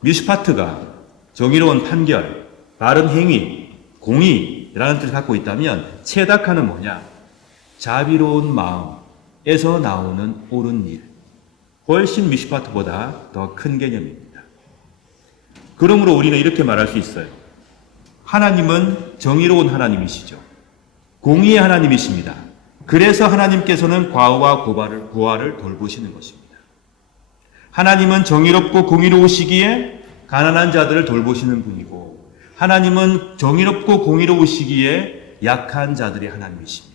미슈파트가 정의로운 판결, 바른 행위, 공의라는 뜻을 갖고 있다면 체다카는 뭐냐? 자비로운 마음에서 나오는 옳은 일, 훨씬 미슈파트보다 더 큰 개념입니다. 그러므로 우리는 이렇게 말할 수 있어요. 하나님은 정의로운 하나님이시죠. 공의의 하나님이십니다. 그래서 하나님께서는 과부와 고아를 돌보시는 것입니다. 하나님은 정의롭고 공의로우시기에 가난한 자들을 돌보시는 분이고, 하나님은 정의롭고 공의로우시기에 약한 자들의 하나님이십니다.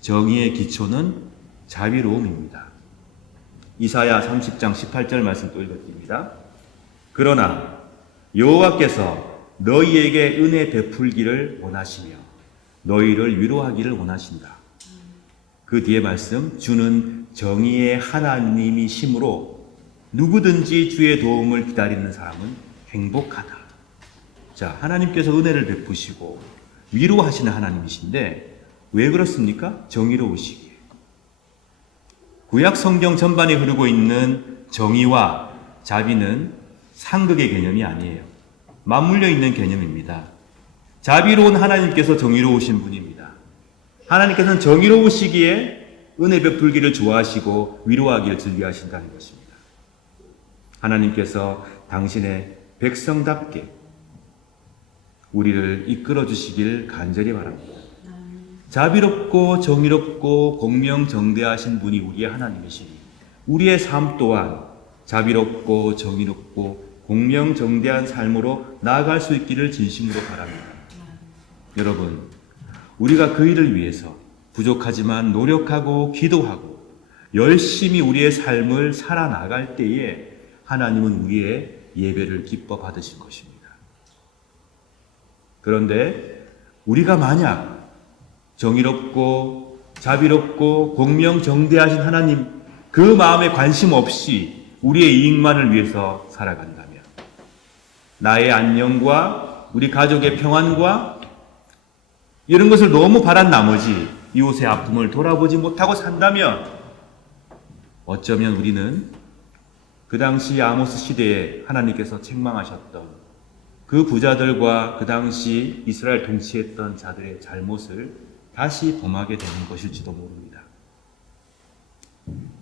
정의의 기초는 자비로움입니다. 이사야 30장 18절 말씀 또 읽어드립니다. 그러나 여호와께서 너희에게 은혜 베풀기를 원하시며 너희를 위로하기를 원하신다. 그 뒤에 말씀, 주는 정의의 하나님이시므로 누구든지 주의 도움을 기다리는 사람은 행복하다. 자, 하나님께서 은혜를 베푸시고 위로하시는 하나님이신데 왜 그렇습니까? 정의로우시기에. 구약 성경 전반에 흐르고 있는 정의와 자비는 상극의 개념이 아니에요. 맞물려 있는 개념입니다. 자비로운 하나님께서 정의로우신 분입니다. 하나님께서는 정의로우시기에 은혜 베풀기를 좋아하시고 위로하기를 즐겨하신다는 것입니다. 하나님께서 당신의 백성답게 우리를 이끌어 주시길 간절히 바랍니다. 자비롭고 정의롭고 공명정대하신 분이 우리의 하나님이시니 우리의 삶 또한 자비롭고 정의롭고 공명정대한 삶으로 나아갈 수 있기를 진심으로 바랍니다. 여러분, 우리가 그 일을 위해서 부족하지만 노력하고 기도하고 열심히 우리의 삶을 살아나갈 때에 하나님은 우리의 예배를 기뻐 받으실 것입니다. 그런데 우리가 만약 정의롭고 자비롭고 공명정대하신 하나님 그 마음에 관심 없이 우리의 이익만을 위해서 살아간다면, 나의 안녕과 우리 가족의 평안과 이런 것을 너무 바란 나머지 이웃의 아픔을 돌아보지 못하고 산다면 어쩌면 우리는 그 당시 아모스 시대에 하나님께서 책망하셨던 그 부자들과 그 당시 이스라엘 통치했던 자들의 잘못을 다시 범하게 되는 것일지도 모릅니다.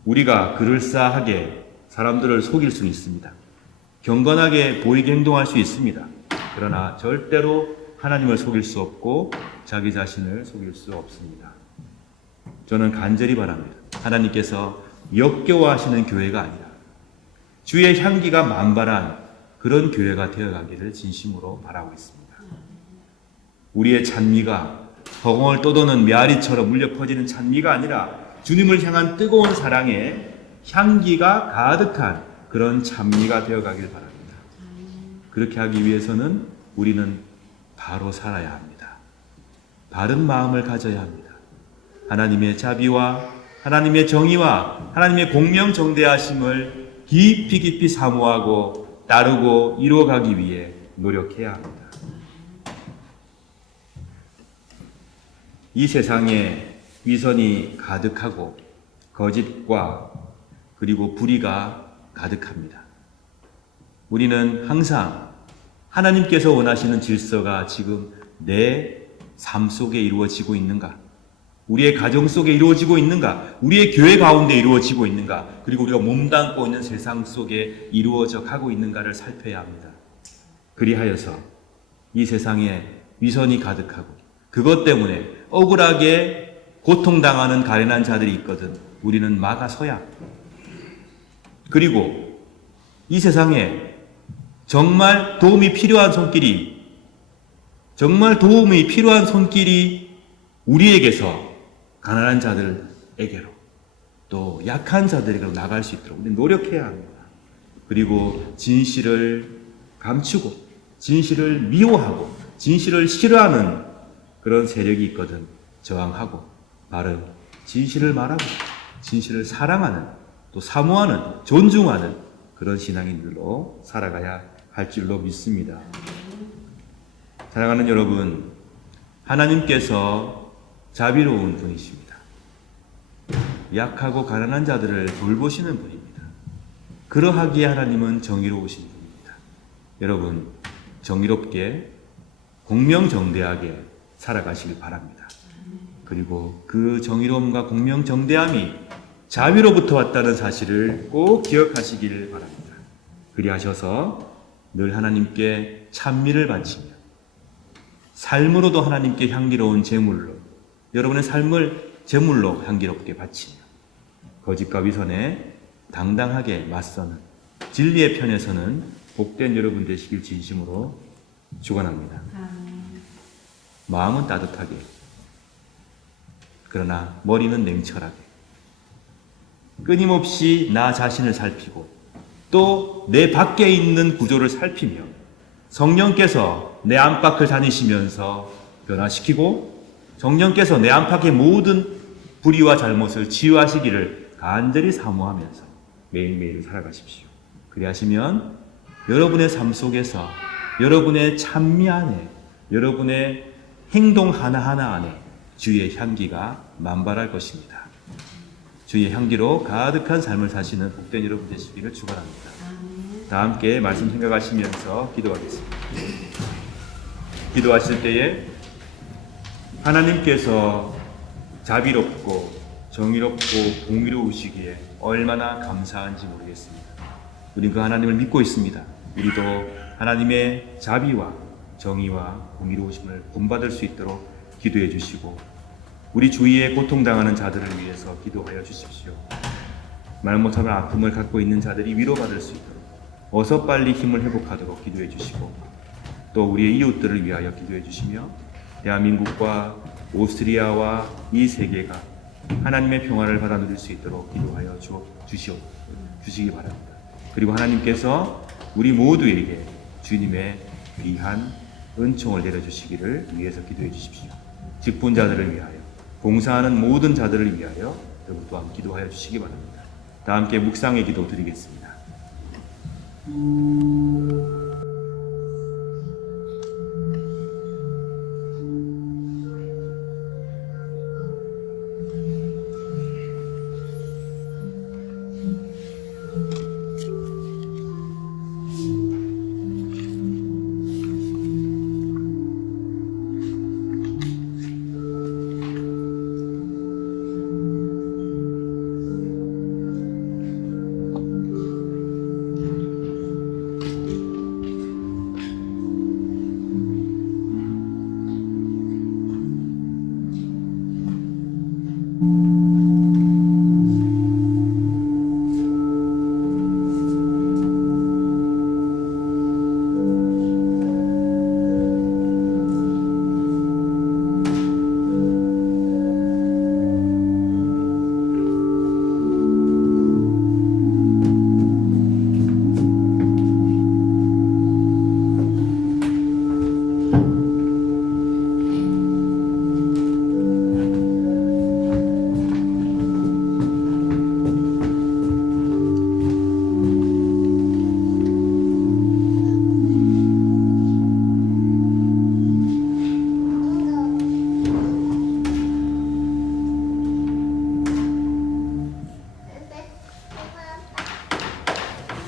우리가 그럴싸하게 사람들을 속일 수는 있습니다. 경건하게 보이게 행동할 수 있습니다. 그러나 절대로 하나님을 속일 수 없고 자기 자신을 속일 수 없습니다. 저는 간절히 바랍니다. 하나님께서 역겨워하시는 교회가 아니라 주의 향기가 만발한 그런 교회가 되어가기를 진심으로 바라고 있습니다. 우리의 찬미가 허공을 떠도는 메아리처럼 울려 퍼지는 찬미가 아니라 주님을 향한 뜨거운 사랑에 향기가 가득한 그런 찬미가 되어가길 바랍니다. 그렇게 하기 위해서는 우리는 바로 살아야 합니다. 바른 마음을 가져야 합니다. 하나님의 자비와 하나님의 정의와 하나님의 공명정대하심을 깊이 사모하고 따르고 이루어가기 위해 노력해야 합니다. 이 세상에 위선이 가득하고 거짓과 그리고 불의가 가득합니다. 우리는 항상 하나님께서 원하시는 질서가 지금 내 삶 속에 이루어지고 있는가? 우리의 가정 속에 이루어지고 있는가? 우리의 교회 가운데 이루어지고 있는가? 그리고 우리가 몸담고 있는 세상 속에 이루어져 가고 있는가를 살펴야 합니다. 그리하여서 이 세상에 위선이 가득하고 그것 때문에 억울하게 고통당하는 가련한 자들이 있거든 우리는 막아서야. 그리고 이 세상에 정말 도움이 필요한 손길이 우리에게서 가난한 자들에게로 또 약한 자들에게로 나갈 수 있도록 우리는 노력해야 합니다. 그리고 진실을 감추고 진실을 미워하고 진실을 싫어하는 그런 세력이 있거든 저항하고 바른 진실을 말하고 진실을 사랑하는 또 사모하는 존중하는 그런 신앙인들로 살아가야 할 줄로 믿습니다. 사랑하는 여러분, 하나님께서 자비로운 분이십니다. 약하고 가난한 자들을 돌보시는 분입니다. 그러하기에 하나님은 정의로우신 분입니다. 여러분, 정의롭게 공명정대하게 살아가시길 바랍니다. 그리고 그 정의로움과 공명정대함이 자비로부터 왔다는 사실을 꼭 기억하시길 바랍니다. 그리하셔서 늘 하나님께 찬미를 바치며 삶으로도 하나님께 향기로운 제물로 여러분의 삶을 제물로 향기롭게 바치며 거짓과 위선에 당당하게 맞서는 진리의 편에 서는 복된 여러분 되시길 진심으로 축원합니다. 마음은 따뜻하게 그러나 머리는 냉철하게 끊임없이 나 자신을 살피고 또 내 밖에 있는 구조를 살피며 성령께서 내 안팎을 다니시면서 변화시키고 성령께서 내 안팎의 모든 불의와 잘못을 치유하시기를 간절히 사모하면서 매일매일 살아가십시오. 그리하시면 여러분의 삶 속에서 여러분의 찬미 안에 여러분의 행동 하나하나 안에 주의 향기가 만발할 것입니다. 주의 향기로 가득한 삶을 사시는 복된 여러분 되시기를 축원합니다. 다 함께 말씀 생각하시면서 기도하겠습니다. 기도하실 때에 하나님께서 자비롭고 정의롭고 공의로우시기에 얼마나 감사한지 모르겠습니다. 우리는 그 하나님을 믿고 있습니다. 우리도 하나님의 자비와 정의와 공의로우심을 본받을 수 있도록 기도해 주시고 우리 주위에 고통당하는 자들을 위해서 기도하여 주십시오. 말 못하는 아픔을 갖고 있는 자들이 위로받을 수 있도록 어서 빨리 힘을 회복하도록 기도해 주시고 또 우리의 이웃들을 위하여 기도해 주시며 대한민국과 오스트리아와 이 세계가 하나님의 평화를 받아 누릴 수 있도록 기도하여 주시기 바랍니다. 그리고 하나님께서 우리 모두에게 주님의 귀한 은총을 내려주시기를 위해서 기도해 주십시오. 직분자들을 위하여 봉사하는 모든 자들을 위하여 여러분 또한 기도하여 주시기 바랍니다. 다 함께 묵상의 기도 드리겠습니다.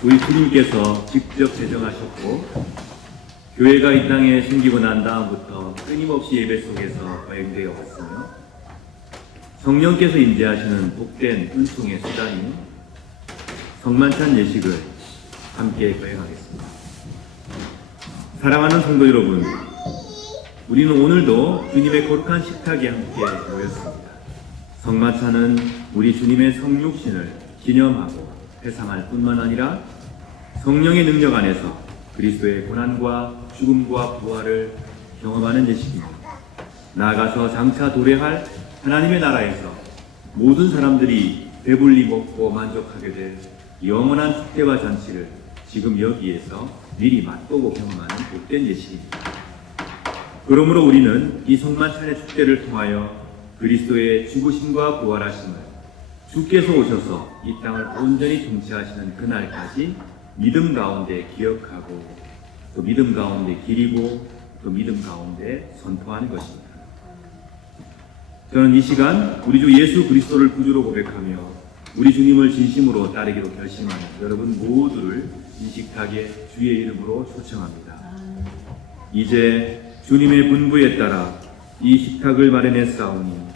우리 주님께서 직접 제정하셨고 교회가 이 땅에 생기고 난 다음부터 끊임없이 예배 속에서 거행되어 왔으며 성령께서 임재하시는 복된 은총의 수단인 성만찬 예식을 함께 거행하겠습니다. 사랑하는 성도 여러분, 우리는 오늘도 주님의 거룩한 식탁에 함께 모였습니다. 성만찬은 우리 주님의 성육신을 기념하고 회상할 뿐만 아니라 성령의 능력 안에서 그리스도의 고난과 죽음과 부활을 경험하는 예식입니다. 나아가서 장차 도래할 하나님의 나라에서 모든 사람들이 배불리 먹고 만족하게 될 영원한 축제와 잔치를 지금 여기에서 미리 맛보고 경험하는 복된 예식입니다. 그러므로 우리는 이 성만찬의 축제를 통하여 그리스도의 죽으심과 부활하심을 주께서 오셔서 이 땅을 온전히 통치하시는 그날까지 믿음 가운데 기억하고 또 믿음 가운데 기리고 또 믿음 가운데 선포하는 것입니다. 저는 이 시간 우리 주 예수 그리스도를 구주로 고백하며 우리 주님을 진심으로 따르기로 결심하는 여러분 모두를 이 식탁에 주의 이름으로 초청합니다. 이제 주님의 분부에 따라 이 식탁을 마련했사오니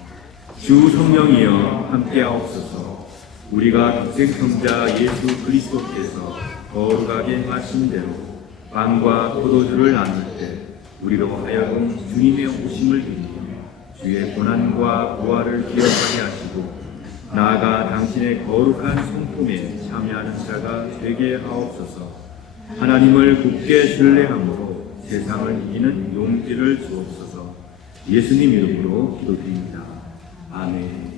주 성령이여 함께하옵소서. 우리가 독생성자 예수 그리스도께서 거룩하게 행하신 대로 빵과 포도주를 나눌 때 우리로 하여금 주님의 오심을 빌리며 주의 고난과 부활을 기억하게 하시고 나아가 당신의 거룩한 성품에 참여하는 자가 되게 하옵소서. 하나님을 굳게 신뢰함으로 세상을 이기는 용기를 주옵소서. 예수님 이름으로 기도드립니다. 아멘.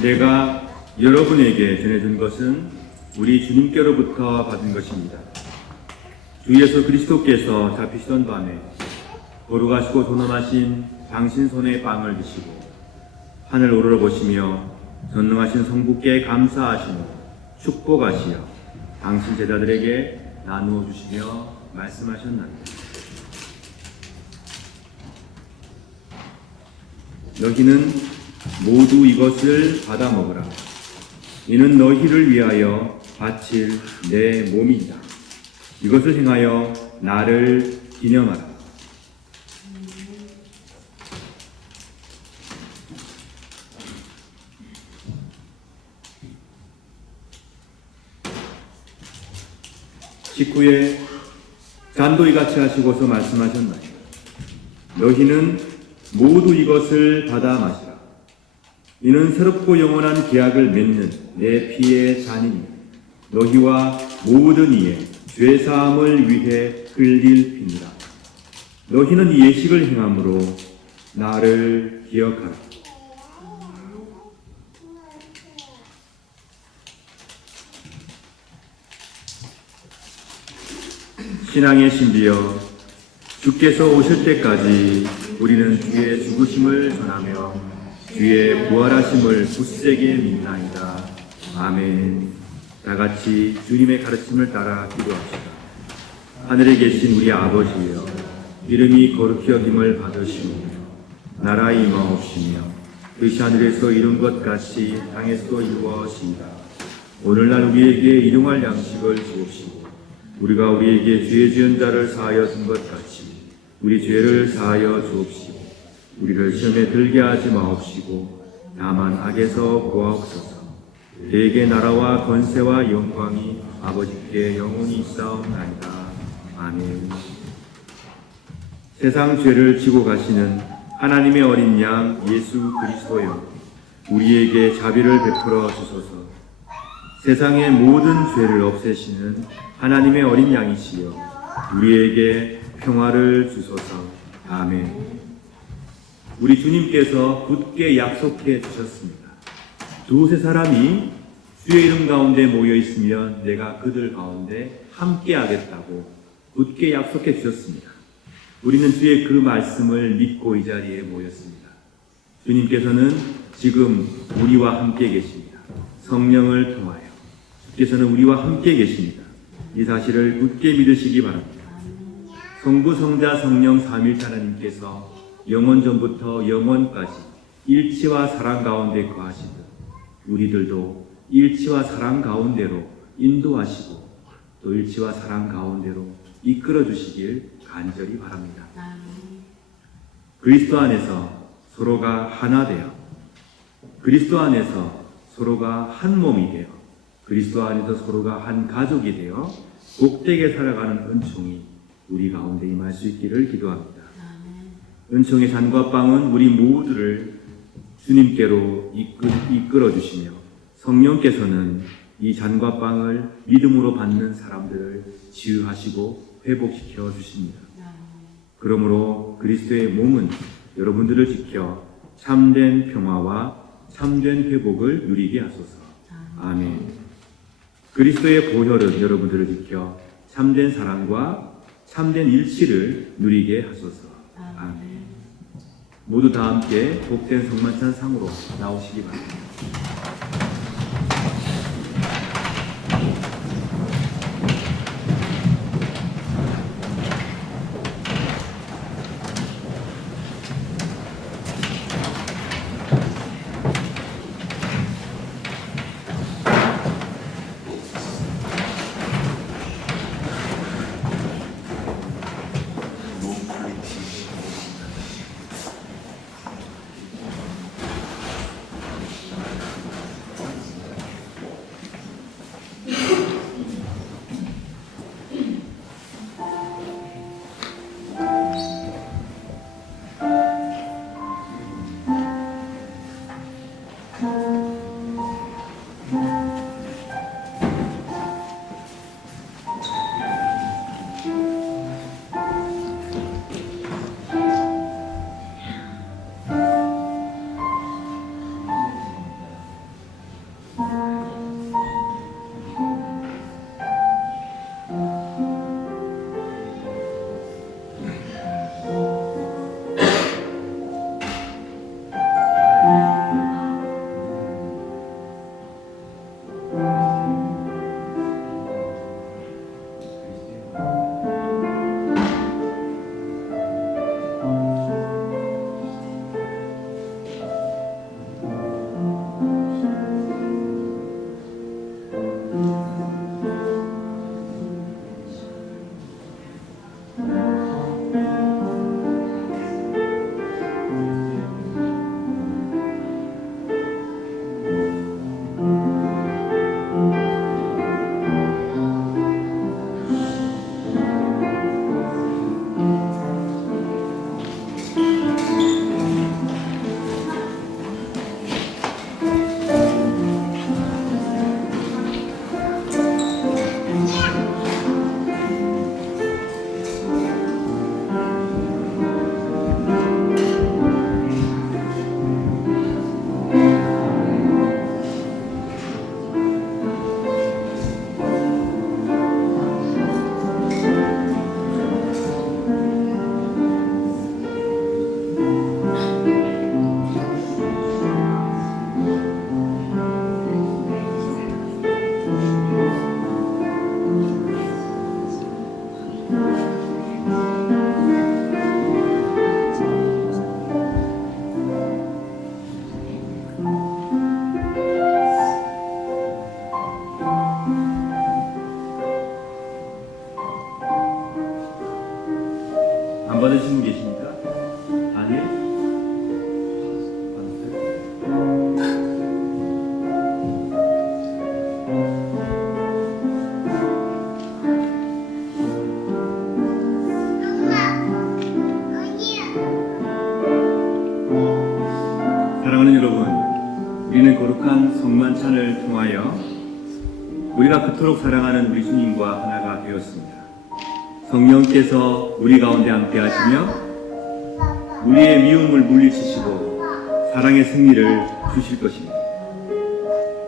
내가 여러분에게 전해준 것은 우리 주님께로부터 받은 것입니다. 주 예수 그리스도께서 잡히시던 밤에 거룩하시고 존엄하신 당신 손에 빵을 드시고 하늘 우러러보시며 전능하신 성부께 감사하시며 축복하시어 당신 제자들에게 나누어 주시며 말씀하셨나니 너희는 모두 이것을 받아 먹으라. 이는 너희를 위하여 바칠 내 몸이다. 이것을 행하여 나를 기념하라. 직후에 잔도이 같이 하시고서 말씀하셨나니 너희는 모두 이것을 받아 마시라. 이는 새롭고 영원한 계약을 맺는 내 피의 잔이니 너희와 모든 이의 죄사함을 위해 흘릴 피니라. 너희는 이 예식을 행함으로 나를 기억하라. 신앙의 신비여, 주께서 오실 때까지 우리는 주의 죽으심을 전하며 주의 부활하심을 굳세게 믿나이다. 아멘. 다 같이 주님의 가르침을 따라 기도합시다. 하늘에 계신 우리 아버지여, 이름이 거룩히 여김을 받으시며 나라 임하옵시며 뜻이 하늘에서 이룬 것 같이 땅에서도 이루어지이다. 오늘날 우리에게 일용할 양식을 주옵시고 우리가 우리에게 죄 지은 자를 사하여 준 것 같이 우리 죄를 사하여 주옵시고 우리를 시험에 들게 하지 마옵시고 다만 악에서 구하옵소서. 대개 나라와 권세와 영광이 아버지께 영원히 있사옵나이다. 아멘. 세상 죄를 지고 가시는 하나님의 어린 양 예수 그리스도여, 우리에게 자비를 베풀어 주소서. 세상의 모든 죄를 없애시는 하나님의 어린 양이시여, 우리에게 평화를 주소서. 아멘. 우리 주님께서 굳게 약속해 주셨습니다. 두세 사람이 주의 이름 가운데 모여 있으면 내가 그들 가운데 함께 하겠다고 굳게 약속해 주셨습니다. 우리는 주의 그 말씀을 믿고 이 자리에 모였습니다. 주님께서는 지금 우리와 함께 계십니다. 성령을 통하여 주께서는 우리와 함께 계십니다. 이 사실을 굳게 믿으시기 바랍니다. 성부, 성자, 성령 삼위일체 하나님께서 영원 전부터 영원까지 일치와 사랑 가운데 거하시듯 우리들도 일치와 사랑 가운데로 인도하시고 또 일치와 사랑 가운데로 이끌어 주시길 간절히 바랍니다. 그리스도 안에서 서로가 하나 되어 그리스도 안에서 서로가 한 몸이 되어 그리스도 안에서 서로가 한 가족이 되어 복되게 살아가는 은총이 우리 가운데 임할 수 있기를 기도합니다. 은총의 잔과 빵은 우리 모두를 주님께로 이끌어 주시며 성령께서는 이 잔과 빵을 믿음으로 받는 사람들을 치유하시고 회복시켜 주십니다. 그러므로 그리스도의 몸은 여러분들을 지켜 참된 평화와 참된 회복을 누리게 하소서. 아멘. 그리스도의 보혈은 여러분들을 지켜 참된 사랑과 참된 일치를 누리게 하소서. 아멘. 모두 다 함께 복된 성만찬 상으로 나오시기 바랍니다. 안 받으신 분 계십니까? 아니요? 받으세요? 사랑하는 여러분, 우리는 거룩한 성만찬을 통하여 우리가 그토록 사랑하는 우리 주님과 하나가 되었습니다. 성령께서 우리 가운데 함께 하시며 우리의 미움을 물리치시고 사랑의 승리를 주실 것입니다.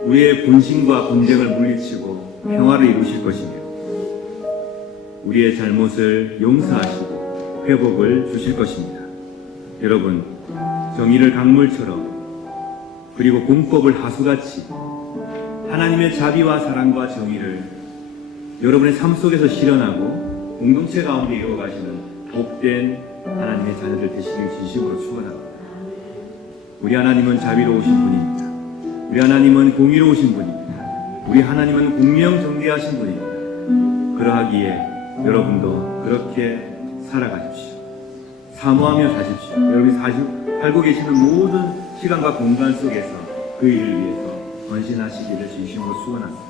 우리의 분신과 분쟁을 물리치고 평화를 이루실 것이며 우리의 잘못을 용서하시고 회복을 주실 것입니다. 여러분, 정의를 강물처럼 그리고 공법을 하수같이 하나님의 자비와 사랑과 정의를 여러분의 삶 속에서 실현하고 공동체 가운데 이루어가시는 복된 하나님의 자녀들 되시길 진심으로 축원합니다. 우리 하나님은 자비로우신 분입니다. 우리 하나님은 공의로우신 분입니다. 우리 하나님은 공명정대하신 분입니다. 그러하기에 여러분도 그렇게 살아가십시오. 사모하며 사십시오. 여러분이 살고 계시는 모든 시간과 공간 속에서 그 일을 위해서 헌신하시기를 진심으로 축원합니다.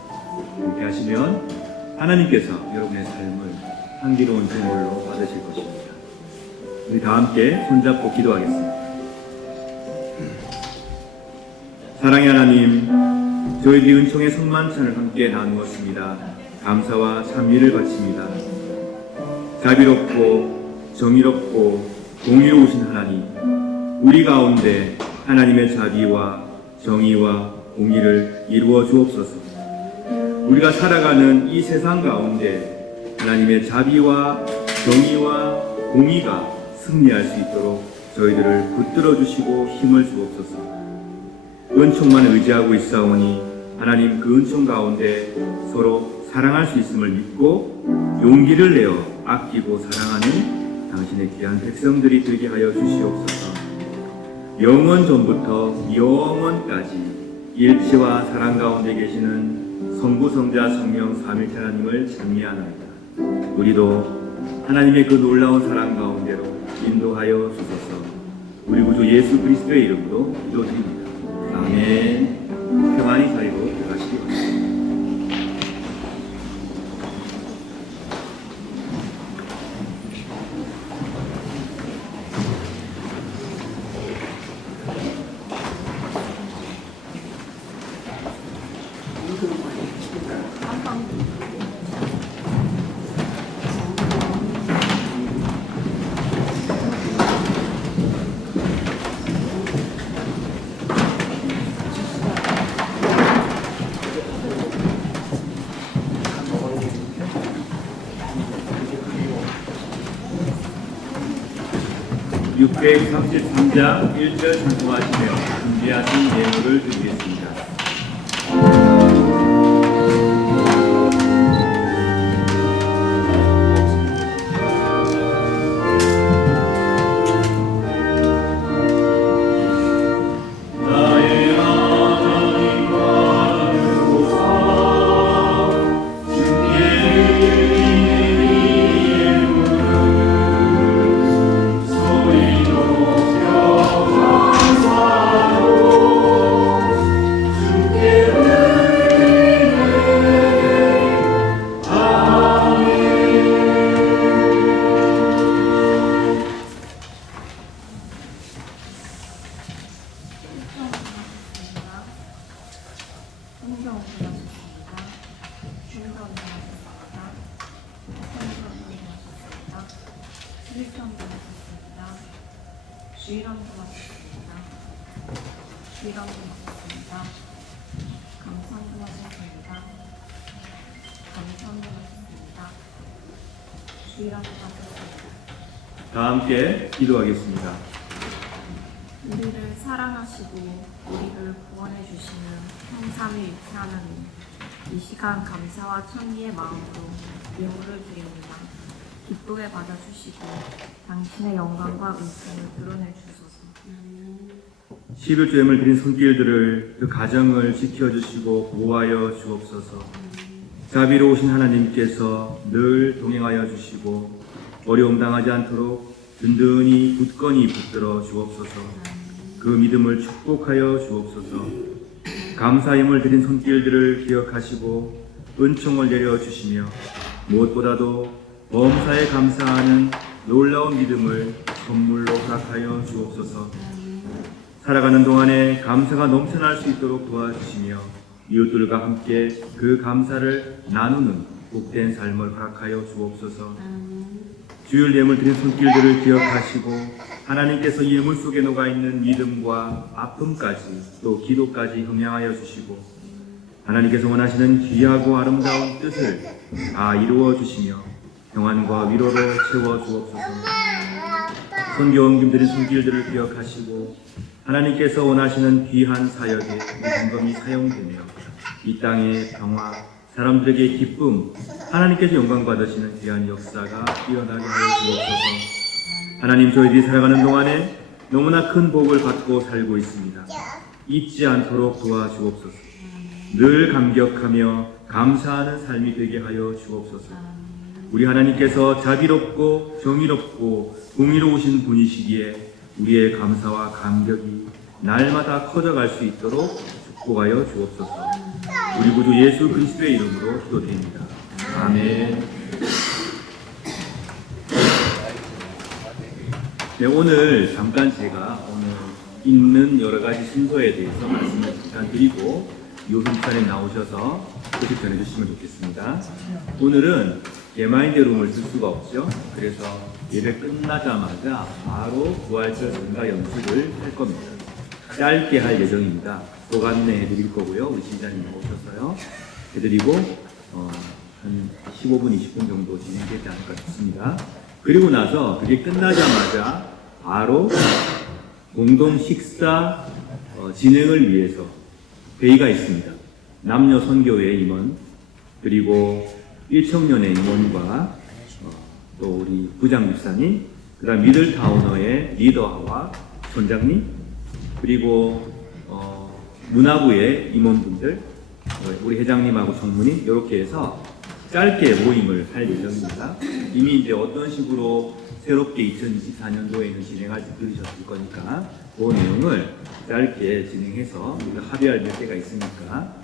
그렇게 하시면 하나님께서 여러분의 삶을 향기로운 제물로 받으실 것입니다. 우리 다 함께 손잡고 기도하겠습니다. 사랑의 하나님, 저희들이 은총의 손만찬을 함께 나누었습니다. 감사와 찬미를 바칩니다. 자비롭고 정의롭고 공의로우신 하나님, 우리 가운데 하나님의 자비와 정의와 공의를 이루어 주옵소서. 우리가 살아가는 이 세상 가운데 하나님의 자비와 정의와 공의가 승리할 수 있도록 저희들을 붙들어 주시고 힘을 주옵소서. 은총만 의지하고 있사오니 하나님 그 은총 가운데 서로 사랑할 수 있음을 믿고 용기를 내어 아끼고 사랑하는 당신의 귀한 백성들이 되게 하여 주시옵소서. 영원 전부터 영원까지 일치와 사랑 가운데 계시는 성부, 성자, 성령, 삼일체 하나님을 찬미하나이다. 우리도 하나님의 그 놀라운 사랑 가운데로 인도하여 주소서. 우리 구주 예수 그리스도의 이름으로 기도드립니다. 아멘. 평안히 자리로 들어가시기 바랍니다. (633장) 1절 찬송하시며 준비하신 예물을 드리겠습니다. 주일왕도 하셨습니다. 주일왕도 하셨습니다. 감사함도 하셨습니다. 감사함도 하셨습니다. 주일왕도 하셨습니다. 다 함께 기도하겠습니다. 우리를 사랑하시고 우리를 구원해 주시는 성삼위일체 하나님, 이 시간 감사와 찬미의 마음으로 예물을 드립니다. 기쁘게 받아주시고 당신의 영광과 은총을 드러내 주소서. 11조 예물 드린 손길들을 그 가정을 지켜주시고 보호하여 주옵소서. 자비로우신 하나님께서 늘 동행하여 주시고 어려움 당하지 않도록 든든히 굳건히 붙들어 주옵소서. 그 믿음을 축복하여 주옵소서. 감사 예물 드린 손길들을 기억하시고 은총을 내려주시며 무엇보다도 범사에 감사하는 놀라운 믿음을 선물로 허락하여 주옵소서. 살아가는 동안에 감사가 넘쳐날 수 있도록 도와주시며 이웃들과 함께 그 감사를 나누는 복된 삶을 허락하여 주옵소서. 주일 예물 드린 손길들을 기억하시고 하나님께서 예물 속에 녹아있는 믿음과 아픔까지 또 기도까지 함양하여 주시고 하나님께서 원하시는 귀하고 아름다운 뜻을 다 이루어 주시며 평안과 위로로 채워 주옵소서. 선교 옮김 드린 손길들을 기억하시고 하나님께서 원하시는 귀한 사역에 헌금이 사용되며 이 땅의 평화, 사람들에게 기쁨, 하나님께서 영광 받으시는 귀한 역사가 일어나게 하여 주옵소서. 하나님, 저희들이 살아가는 동안에 너무나 큰 복을 받고 살고 있습니다. 잊지 않도록 도와주옵소서. 늘 감격하며 감사하는 삶이 되게 하여 주옵소서. 우리 하나님께서 자비롭고 정의롭고 공의로우신 분이시기에 우리의 감사와 감격이 날마다 커져갈 수 있도록 축복하여 주옵소서. 우리 구주 예수 그리스도의 이름으로 기도드립니다. 아멘. 네, 오늘 잠깐 제가 오늘 읽는 여러 가지 순서에 대해서 말씀을 잠깐 드리고 요즘 목사님 나오셔서 소식 전해주시면 좋겠습니다. 오늘은 예마인드룸을 쓸 수가 없죠. 그래서 예배 끝나자마자 바로 부활절 전가 연습을 할 겁니다. 짧게 할 예정입니다. 꼭 안내해 드릴 거고요. 우리 지휘자님 오셔서요. 해드리고 한 15분, 20분 정도 진행되지 않을까 싶습니다. 그리고 나서 그게 끝나자마자 바로 공동 식사 진행을 위해서 회의가 있습니다. 남녀 선교회 임원, 그리고 1청년의 임원과 또 우리 부장 목사님, 그 다음 미들타우너의 리더와 선장님, 그리고 문화부의 임원분들, 우리 회장님하고 총무님, 이렇게 해서 짧게 모임을 할 예정입니다. 이미 이제 어떤 식으로 새롭게 2024년도에는 진행할지 들으셨을 거니까 그 내용을 짧게 진행해서 우리가 합의할 몇 개가 있으니까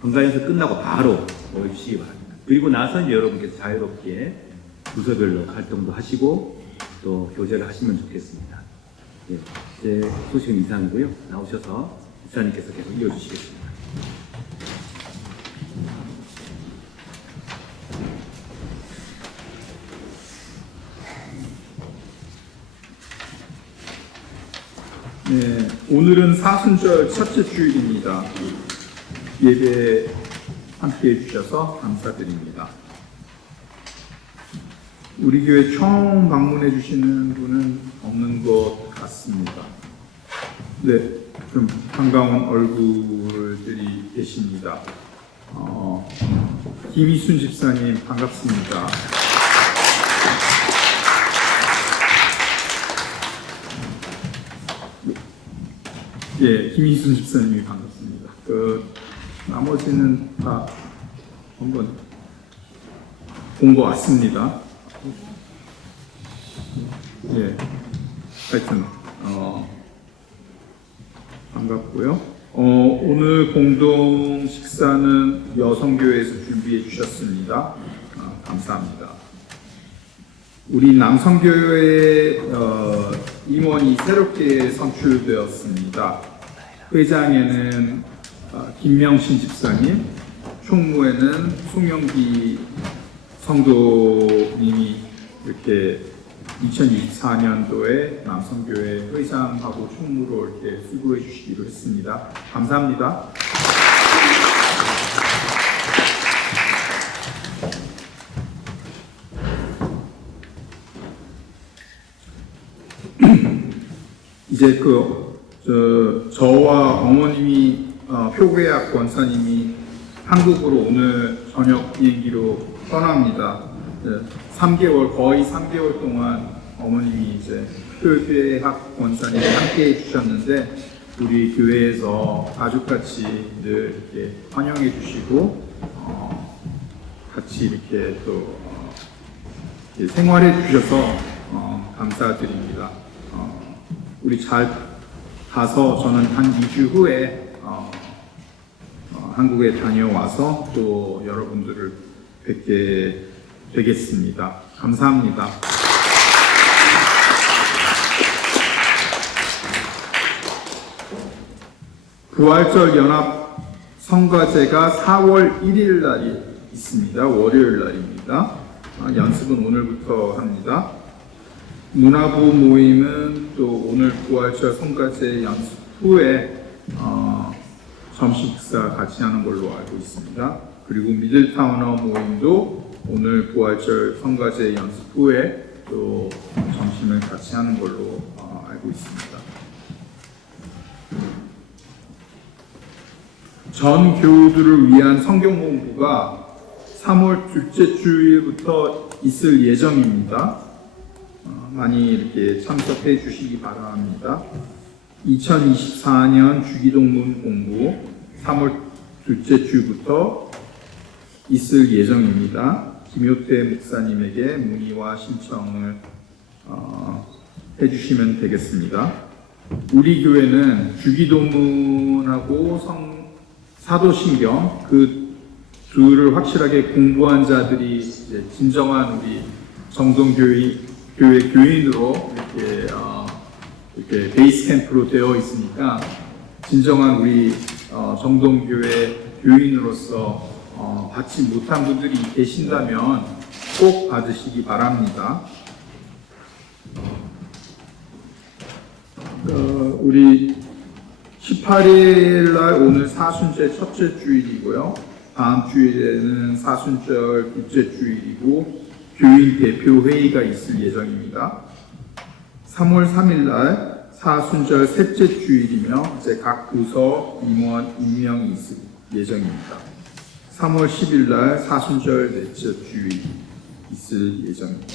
건강에서 끝나고 바로 오시기 바랍니다. 그리고 나서 이제 여러분께서 자유롭게 부서별로 활동도 하시고 또 교제를 하시면 좋겠습니다. 예, 제 소식은 이상이고요. 나오셔서 목사님께서 계속 이어주시겠습니다. 네, 오늘은 사순절 첫째 주일입니다. 예배 함께 해주셔서 감사드립니다. 우리 교회 처음 방문해 주시는 분은 없는 것 같습니다. 네, 좀 반가운 얼굴들이 계십니다. 김희순 집사님 반갑습니다. 예, 김희순 집사님이 반갑습니다. 나머지는 다 한번 본 것 같습니다. 예, 하여튼 반갑고요. 오늘 공동 식사는 여성교회에서 준비해 주셨습니다. 감사합니다. 우리 남성교회 임원이 새롭게 선출되었습니다. 회장에는 김명신 집사님, 총무에는 송영기 성도님이 이렇게 2024년도에 남성교회 회장하고 총무로 이렇게 수고해 주시기로 했습니다. 감사합니다. 이제 저와 어머님이 표계학 권사님이 한국으로 오늘 저녁 비행기로 떠납니다. 3개월, 거의 3개월 동안 어머님이 이제 표계학 권사님 함께 해주셨는데 우리 교회에서 가족같이 늘 이렇게 환영해 주시고 같이 이렇게 또 이렇게 생활해 주셔서 감사드립니다. 우리 잘 가서 저는 한 2주 후에 한국에 다녀와서 또 여러분들을 뵙게 되겠습니다. 감사합니다. 부활절 연합 성가제가 4월 1일 날이 있습니다. 월요일 날입니다. 연습은 오늘부터 합니다. 문화부 모임은 또 오늘 부활절 성가제 연습 후에 점심 식사 같이 하는 걸로 알고 있습니다. 그리고 미들타우너 모임도 오늘 부활절 성가제 연습 후에 또 점심을 같이 하는 걸로 알고 있습니다. 전 교우들을 위한 성경 공부가 3월 둘째 주일부터 있을 예정입니다. 많이 이렇게 참석해 주시기 바랍니다. 2024년 주기도문 공부 3월 둘째 주부터 있을 예정입니다. 김효태 목사님에게 문의와 신청을 해주시면 되겠습니다. 우리 교회는 주기도문하고 사도신경 그 둘을 확실하게 공부한 자들이 이제 진정한 우리 정동교회 교인으로 이렇게 베이스 캠프로 되어 있으니까 진정한 우리 정동교회 교인으로서 받지 못한 분들이 계신다면 꼭 받으시기 바랍니다. 우리 18일 날 오늘 사순절 첫째 주일이고요. 다음 주일에는 사순절 둘째 주일이고 교인 대표 회의가 있을 예정입니다. 3월 3일 날 사순절 셋째 주일이며 이제 각 부서 임원 임명이 있을 예정입니다. 3월 10일 날 사순절 넷째 주일 있을 예정입니다.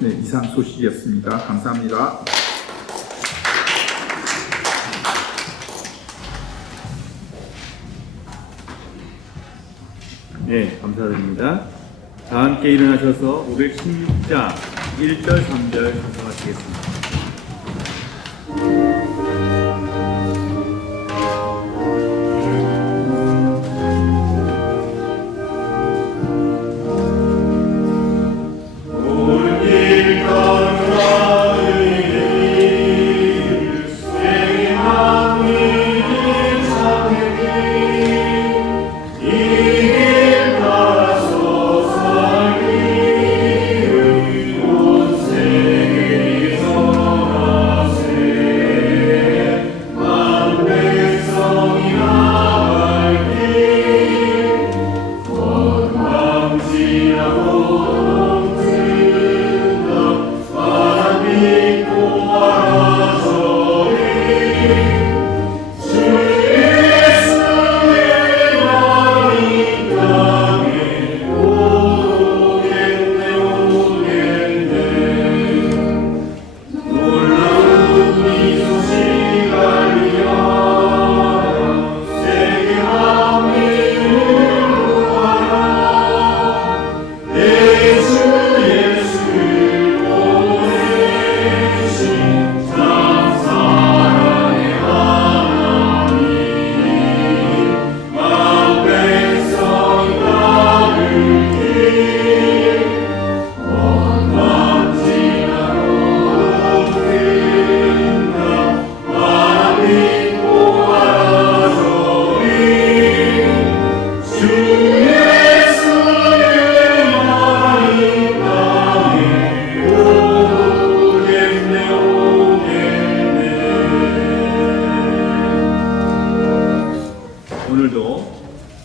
네, 이상 소식이었습니다. 감사합니다. 네, 감사드립니다. 다 함께 일어나셔서 516장 1절 3절 찬송하시겠습니다.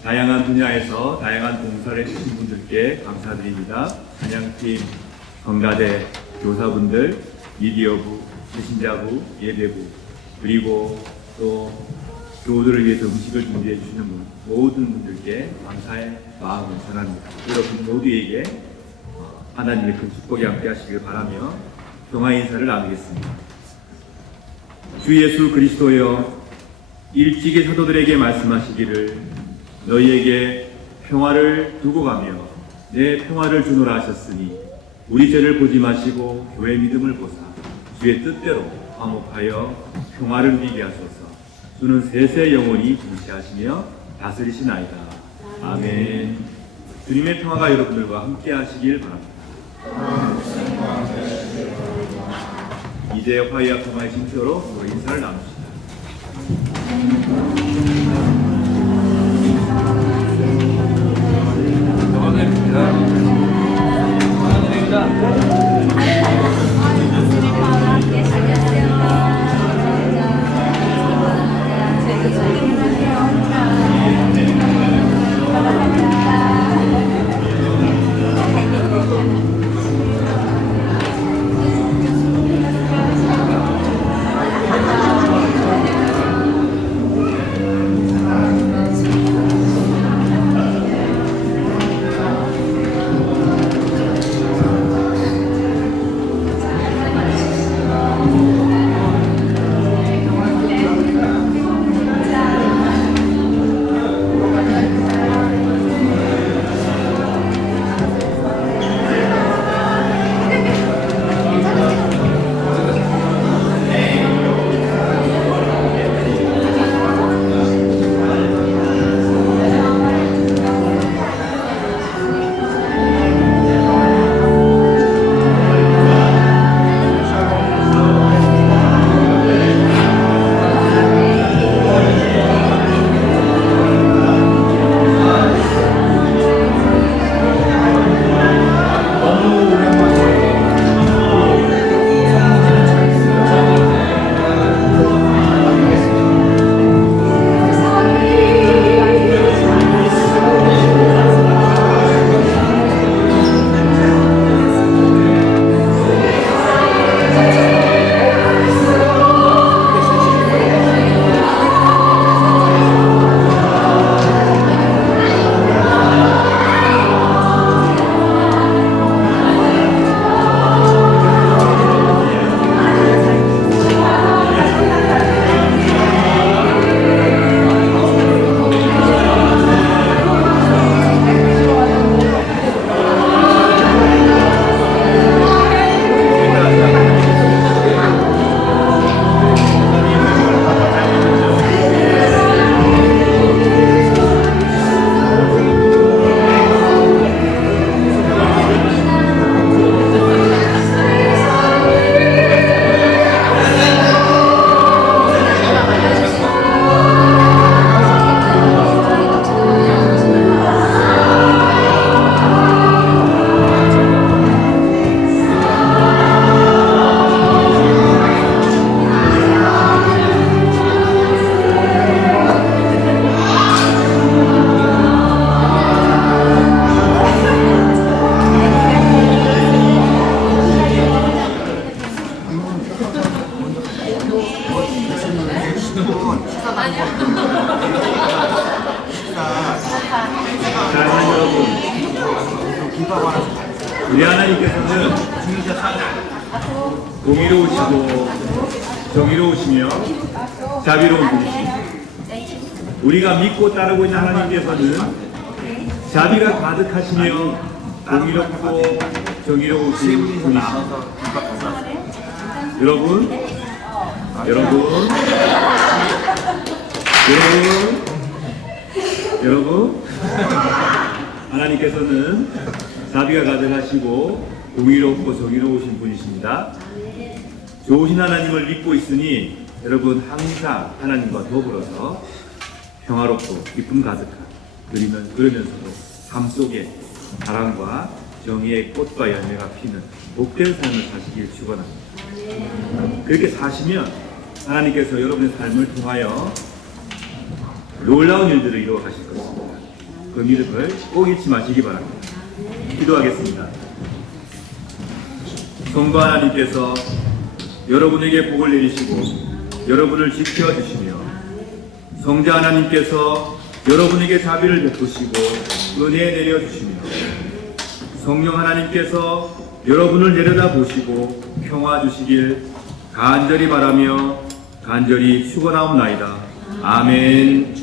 다양한 분야에서 다양한 봉사를 해주신 분들께 감사드립니다. 찬양팀, 성가대, 교사분들, 미디어부, 배신자부, 예배부, 그리고 또 교우들을 위해서 음식을 준비해 주시는 모든 분들께 감사의 마음을 전합니다. 여러분 모두에게 하나님의 큰 축복이 함께 하시길 바라며 평화 인사를 나누겠습니다. 주 예수 그리스도여, 일찍이 사도들에게 말씀하시기를 너희에게 평화를 두고 가며 내 평화를 주노라 하셨으니 우리 죄를 보지 마시고 교회 믿음을 보사 주의 뜻대로 화목하여 평화를 누리게 하소서. 주는 세세 영원히 통치하시며 다스리시나이다. 아멘. 주님의 평화가 여러분들과 함께 하시길 바랍니다. 이제 화해와 평화의 심표로 서로 인사를 나눕시다. 사랑하는 여러분, 우리 하나님께서는 공의로우시고 정의로우시며 자비로운 분이십니다. 우리가 믿고 따르고 있는 하나님께서는 자비가 가득하시며 공의롭고 정의로우신 분이십니다. 여러분, 하나님께서는 자비가 가득하시고 공의롭고 정의로우신 분이십니다. 좋으신 하나님을 믿고 있으니 여러분 항상 하나님과 더불어서 평화롭고 기쁨 가득한 그러면서도 삶 속에 사랑과 정의의 꽃과 열매가 피는 복된 삶을 사시길 축원합니다. 그렇게 사시면 하나님께서 여러분의 삶을 통하여 놀라운 일들을 이루어 가실 것입니다. 그 믿음을 꼭 잊지 마시기 바랍니다. 기도하겠습니다. 성부 하나님께서 여러분에게 복을 내리시고 여러분을 지켜주시며 성자 하나님께서 여러분에게 자비를 베푸시고 은혜 내려주시며 성령 하나님께서 여러분을 내려다보시고 평화 주시길 간절히 바라며 간절히 축원하옵나이다. 아멘.